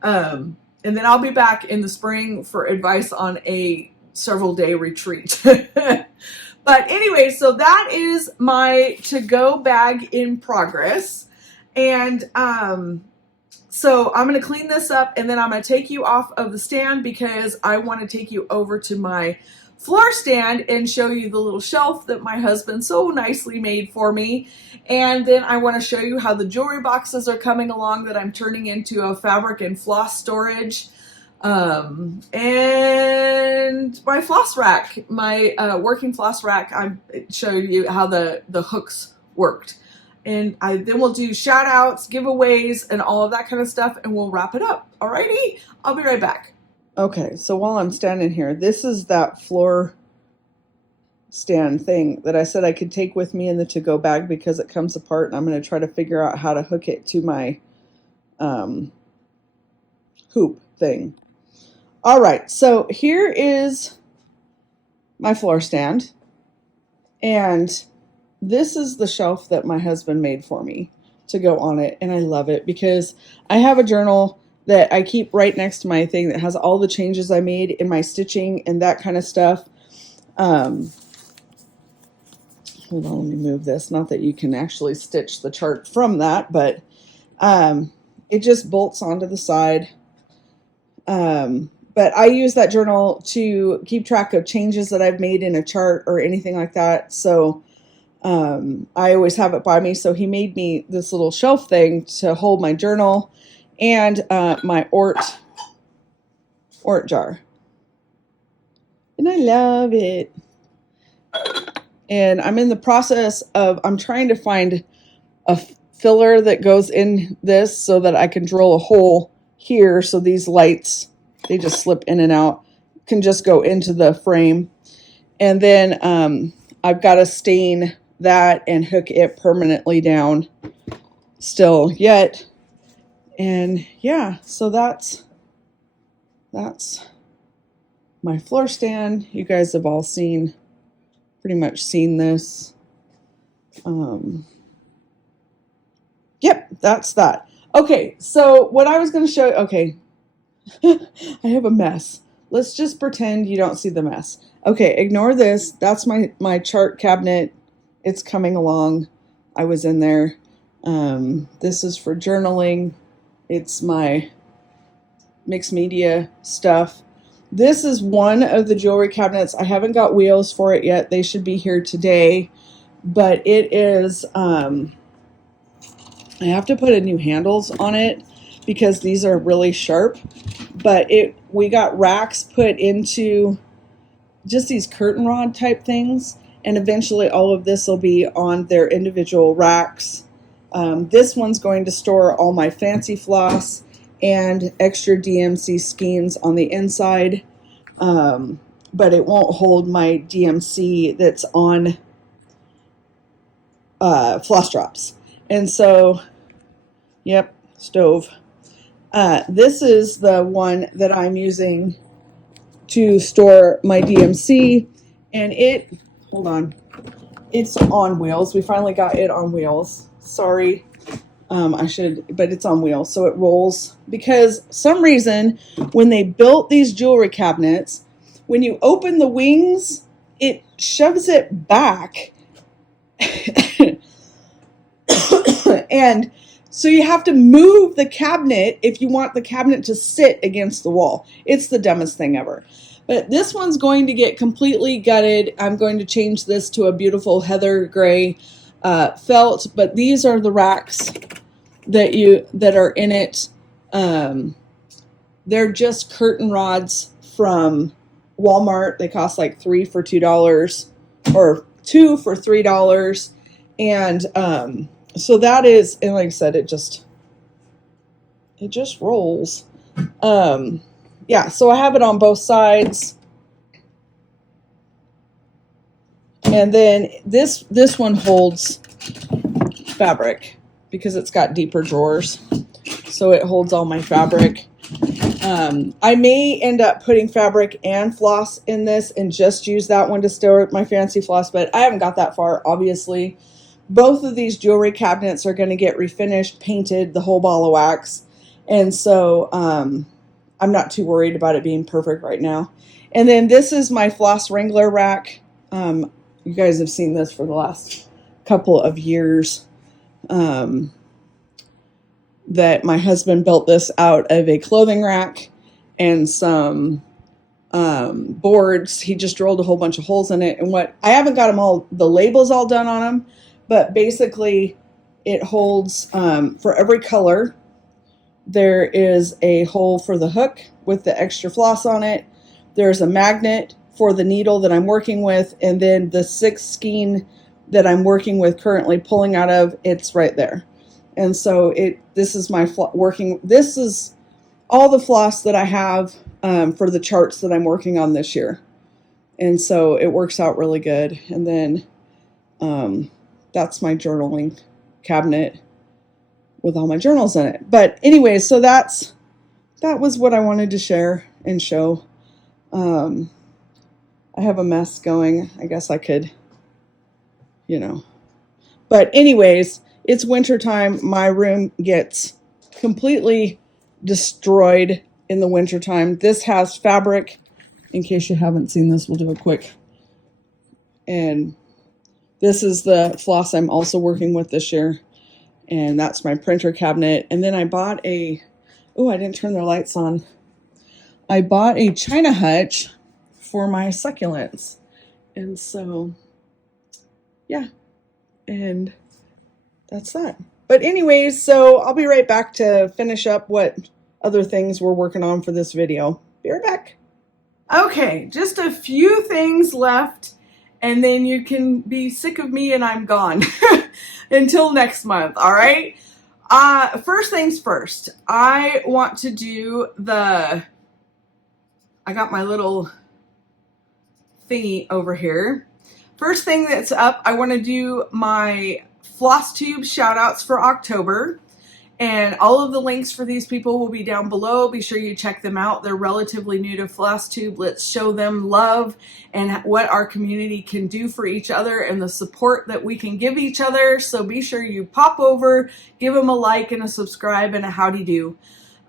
And then I'll be back in the spring for advice on a several day retreat. But anyway, so that is my to-go bag in progress. And so I'm going to clean this up, and then I'm going to take you off of the stand because I want to take you over to my floor stand and show you the little shelf that my husband so nicely made for me. And then I want to show you how the jewelry boxes are coming along that I'm turning into a fabric and floss storage. And my floss rack, my working floss rack, I showed you how the hooks worked. And then we'll do shout outs, giveaways, and all of that kind of stuff, and we'll wrap it up. Alrighty, I'll be right back. Okay, so while I'm standing here, this is that floor stand thing that I said I could take with me in the to-go bag because it comes apart, and I'm going to try to figure out how to hook it to my hoop thing. All right, so here is my floor stand, and this is the shelf that my husband made for me to go on it, and I love it because I have a journal that I keep right next to my thing that has all the changes I made in my stitching and that kind of stuff. Hold on, let me move this. Not that you can actually stitch the chart from that, but it just bolts onto the side. But I use that journal to keep track of changes that I've made in a chart or anything like that. So I always have it by me. So he made me this little shelf thing to hold my journal and my Ort jar. And I love it. And I'm in the process of, I'm trying to find a filler that goes in this so that I can drill a hole here so these lights, they just slip in and out, can just go into the frame. And then I've got to stain that and hook it permanently down still yet. And yeah, so that's my floor stand. You guys have all pretty much seen this. Yep, that's that. Okay, so what I was going to show you, okay, I have a mess. Let's just pretend you don't see the mess. Okay, ignore this. That's my chart cabinet. It's coming along. I was in there. This is for journaling. It's my mixed media stuff. This is one of the jewelry cabinets. I haven't got wheels for it yet. They should be here today. But it is, I have to put new handles on it because these are really sharp. But we got racks put into just these curtain rod type things. And eventually all of this will be on their individual racks. This one's going to store all my fancy floss and extra DMC skeins on the inside. But it won't hold my DMC that's on floss drops. And so, yep, stove. This is the one that I'm using to store my DMC, and hold on, it's on wheels. We finally got it on wheels. Sorry, but it's on wheels, so it rolls. Because some reason, when they built these jewelry cabinets, when you open the wings, it shoves it back. And so you have to move the cabinet if you want the cabinet to sit against the wall. It's the dumbest thing ever. But this one's going to get completely gutted. I'm going to change this to a beautiful heather gray felt. But these are the racks that are in it. They're just curtain rods from Walmart. They cost like 3 for $2 or 2 for $3. And so that is, and like I said, it just rolls. Yeah, so I have it on both sides. And then this one holds fabric because it's got deeper drawers. So it holds all my fabric. I may end up putting fabric and floss in this and just use that one to store my fancy floss, but I haven't got that far, obviously. Both of these jewelry cabinets are going to get refinished, painted, the whole ball of wax. And so I'm not too worried about it being perfect right now. And then this is my floss wrangler rack. You guys have seen this for the last couple of years. That my husband built this out of a clothing rack and some boards. He just drilled a whole bunch of holes in it. And I haven't got them all, the labels all done on them, but basically it holds for every color. There is a hole for the hook with the extra floss on it. There's a magnet for the needle that I'm working with, and then the 6 skein that I'm working with currently pulling out of, it's right there. And so this is my this is all the floss that I have for the charts that I'm working on this year. And so it works out really good. And then that's my journaling cabinet with all my journals in it. But anyway, so that was what I wanted to share and show. I have a mess going. I guess I could, But anyways, it's wintertime. My room gets completely destroyed in the wintertime. This has fabric. In case you haven't seen this, we'll do a quick. And this is the floss I'm also working with this year. And that's my printer cabinet. And then I bought I didn't turn the lights on. I bought a China hutch for my succulents. And so, yeah. And that's that. But anyways, so I'll be right back to finish up what other things we're working on for this video. Be right back. Okay, just a few things left, and then you can be sick of me and I'm gone until next month, all right? First things first, I want to do I got my little thingy over here. First thing that's up, I want to do my Flosstube shoutouts for October. And all of the links for these people will be down below. Be sure you check them out. They're relatively new to Flosstube. Let's show them love and what our community can do for each other and the support that we can give each other. So be sure you pop over, give them a like and a subscribe and a howdy do.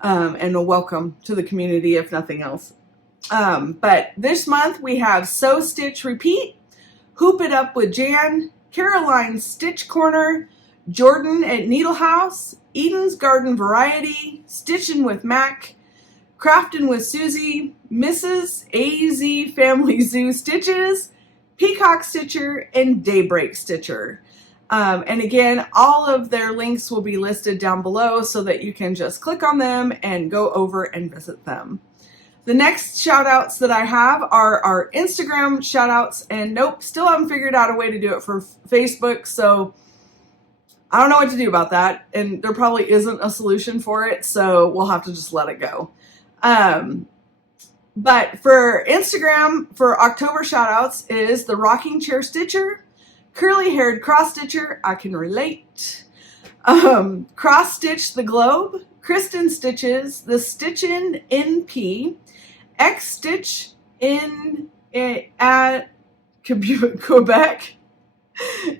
And a welcome to the community if nothing else. But this month we have Sew Stitch Repeat, Hoop It Up with Jan, Caroline's Stitch Corner, Jordan at Needle House, Eden's Garden Variety, Stitchin' with Mac, Craftin' with Susie, Mrs. AZ Family Zoo Stitches, Peacock Stitcher, and Daybreak Stitcher. And again, all of their links will be listed down below so that you can just click on them and go over and visit them. The next shout outs that I have are our Instagram shout outs, and nope, still haven't figured out a way to do it for Facebook, so I don't know what to do about that, and there probably isn't a solution for it, so we'll have to just let it go. But for Instagram, for October shout outs is the Rocking Chair Stitcher, Curly Haired Cross Stitcher, I can relate, Cross Stitch the Globe, Kristen Stitches, the Stitchin' NP, X Stitch at Quebec,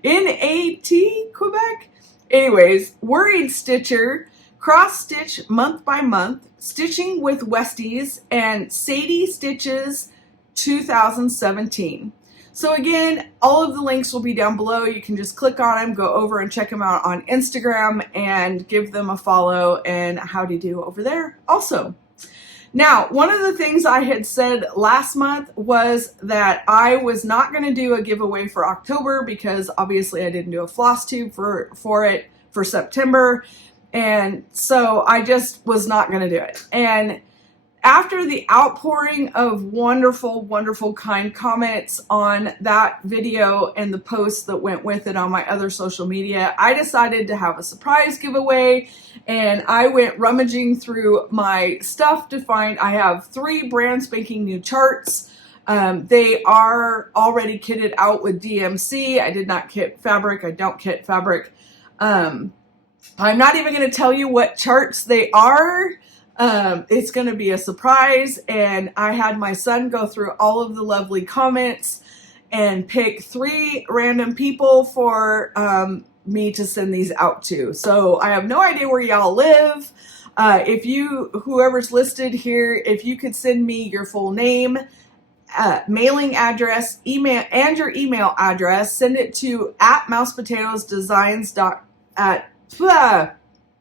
NAT Quebec. Anyways, Worried Stitcher, Cross Stitch Month by Month, Stitching with Westies, and Sadie Stitches 2017. So again, all of the links will be down below. You can just click on them, go over and check them out on Instagram and give them a follow and howdy do over there also. Now, one of the things I had said last month was that I was not going to do a giveaway for October because obviously I didn't do a floss tube for it for September. And so I just was not going to do it. And after the outpouring of wonderful, wonderful, kind comments on that video and the posts that went with it on my other social media, I decided to have a surprise giveaway, and I went rummaging through my stuff to find, I have 3 brand spanking new charts. They are already kitted out with DMC. I did not kit fabric. I don't kit fabric. I'm not even going to tell you what charts they are. It's going to be a surprise, and I had my son go through all of the lovely comments and pick 3 random people for me to send these out to. So I have no idea where y'all live. Whoever's listed here, if you could send me your full name, mailing address, email, and your email address, send it to @MousePotatoDesigns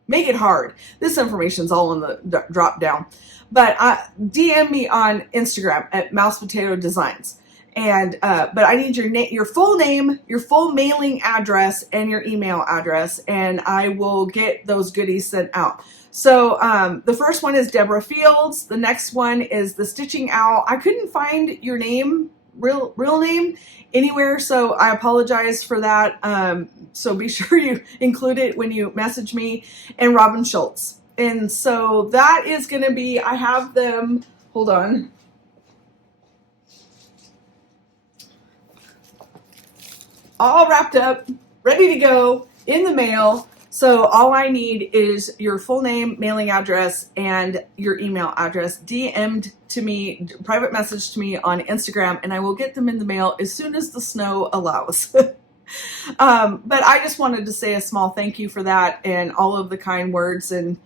make it hard. This information's all in the drop down. But DM me on Instagram at MousePotatoDesigns. And but I need your full name, your full mailing address, and your email address, and I will get those goodies sent out. So the first one is Deborah Fields. The next one is the Stitching Owl. I couldn't find your name, real name, anywhere, so I apologize for that. So be sure you include it when you message me. And Robin Schultz. And so that is going to be, I have them, hold on. All wrapped up, ready to go in the mail. So all I need is your full name, mailing address, and your email address DM'd to me, private message to me on Instagram, and I will get them in the mail as soon as the snow allows. But I just wanted to say a small thank you for that and all of the kind words and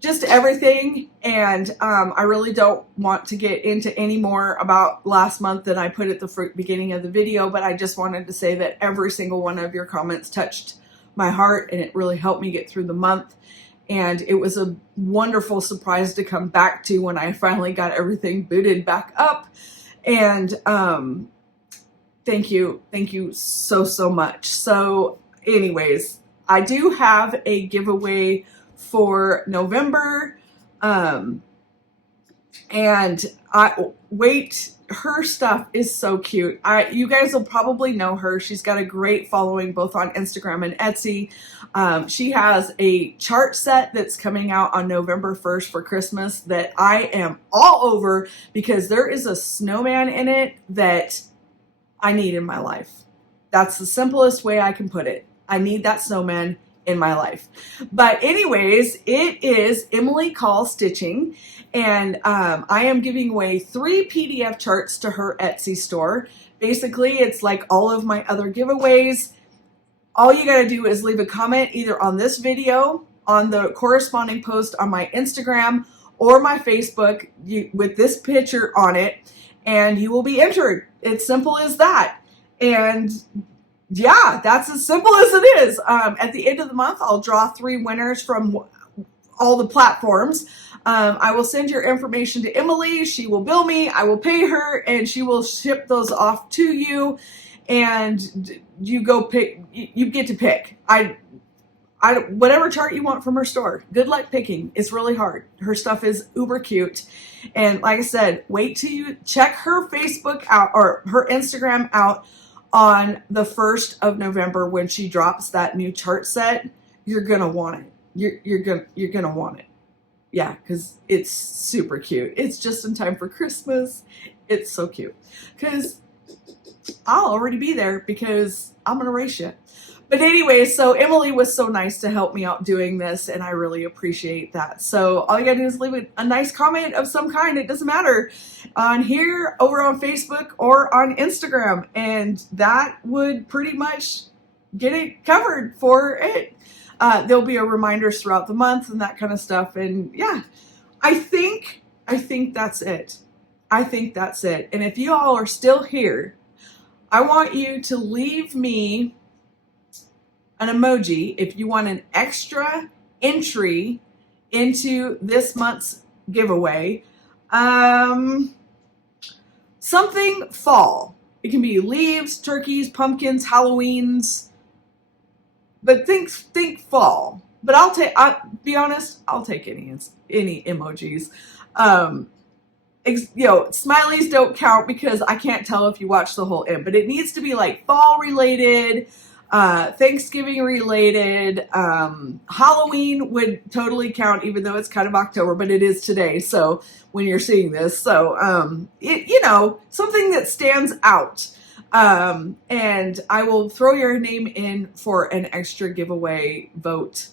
just everything. And I really don't want to get into any more about last month than I put at the beginning of the video, but I just wanted to say that every single one of your comments touched my heart, and it really helped me get through the month. And it was a wonderful surprise to come back to when I finally got everything booted back up. And thank you so much. So anyways, I do have a giveaway for November, and her stuff is so cute. You guys will probably know her. She's got a great following both on Instagram and Etsy. She has a chart set that's coming out on November 1st for Christmas that I am all over, because there is a snowman in it that I need in my life. That's the simplest way I can put it. I need that snowman in my life. But anyways, it is Emily Call Stitching, and I am giving away 3 PDF charts to her Etsy store. Basically, it's like all of my other giveaways. All you got to do is leave a comment either on this video, on the corresponding post on my Instagram or my Facebook with this picture on it, and you will be entered. It's simple as that. And yeah, that's as simple as it is. At the end of the month, I'll draw 3 winners from all the platforms. I will send your information to Emily. She will bill me. I will pay her, and she will ship those off to you. And you go pick. You get to pick. Whatever chart you want from her store. Good luck picking. It's really hard. Her stuff is uber cute. And like I said, wait till you check her Facebook out or her Instagram out on the 1st of November when she drops that new chart set. You're gonna want it. You're gonna want it. Yeah, because it's super cute. It's just in time for Christmas. It's so cute. Because I'll already be there because I'm gonna race you. But anyway, so Emily was so nice to help me out doing this, and I really appreciate that. So all you gotta do is leave a nice comment of some kind. It doesn't matter, on here, over on Facebook, or on Instagram, and that would pretty much get it covered for it. There'll be a reminders throughout the month and that kind of stuff. And yeah, I think that's it. I think that's it. And if you all are still here, I want you to leave me an emoji if you want an extra entry into this month's giveaway. Something fall. It can be leaves, turkeys, pumpkins, Halloweens, but think fall. But I'll be honest, I'll take any emojis. smileys don't count because I can't tell if you watch the whole end, but it needs to be like fall related, Thanksgiving related, Halloween would totally count, even though it's kind of October, but it is today. So when you're seeing this, so, something that stands out. And I will throw your name in for an extra giveaway vote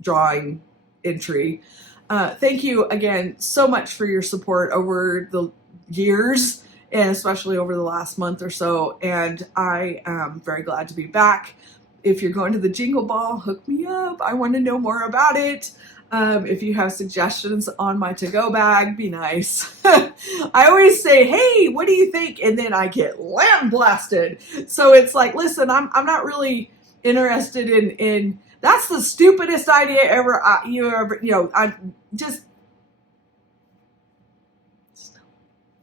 drawing entry. Thank you again so much for your support over the years, and especially over the last month or so. And I am very glad to be back. If you're going to the Jingle Ball, hook me up. I want to know more about it. If you have suggestions on my to-go bag, be nice. I always say, hey, what do you think? And then I get lambasted. So it's like, listen, I'm not really interested in that's the stupidest idea ever.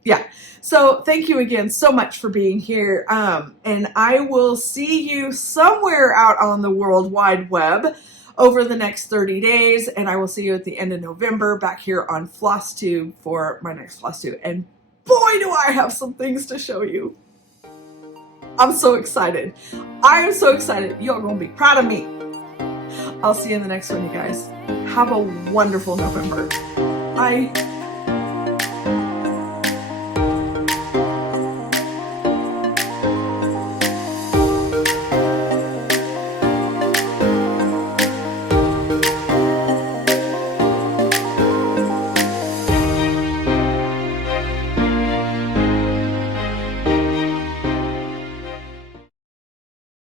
Yeah. So thank you again so much for being here. And I will see you somewhere out on the World Wide Web over the next 30 days. And I will see you at the end of November back here on Flosstube for my next Flosstube. And boy, do I have some things to show you. I'm so excited. I am so excited. You're going to be proud of me. I'll see you in the next one, you guys. Have a wonderful November. Bye.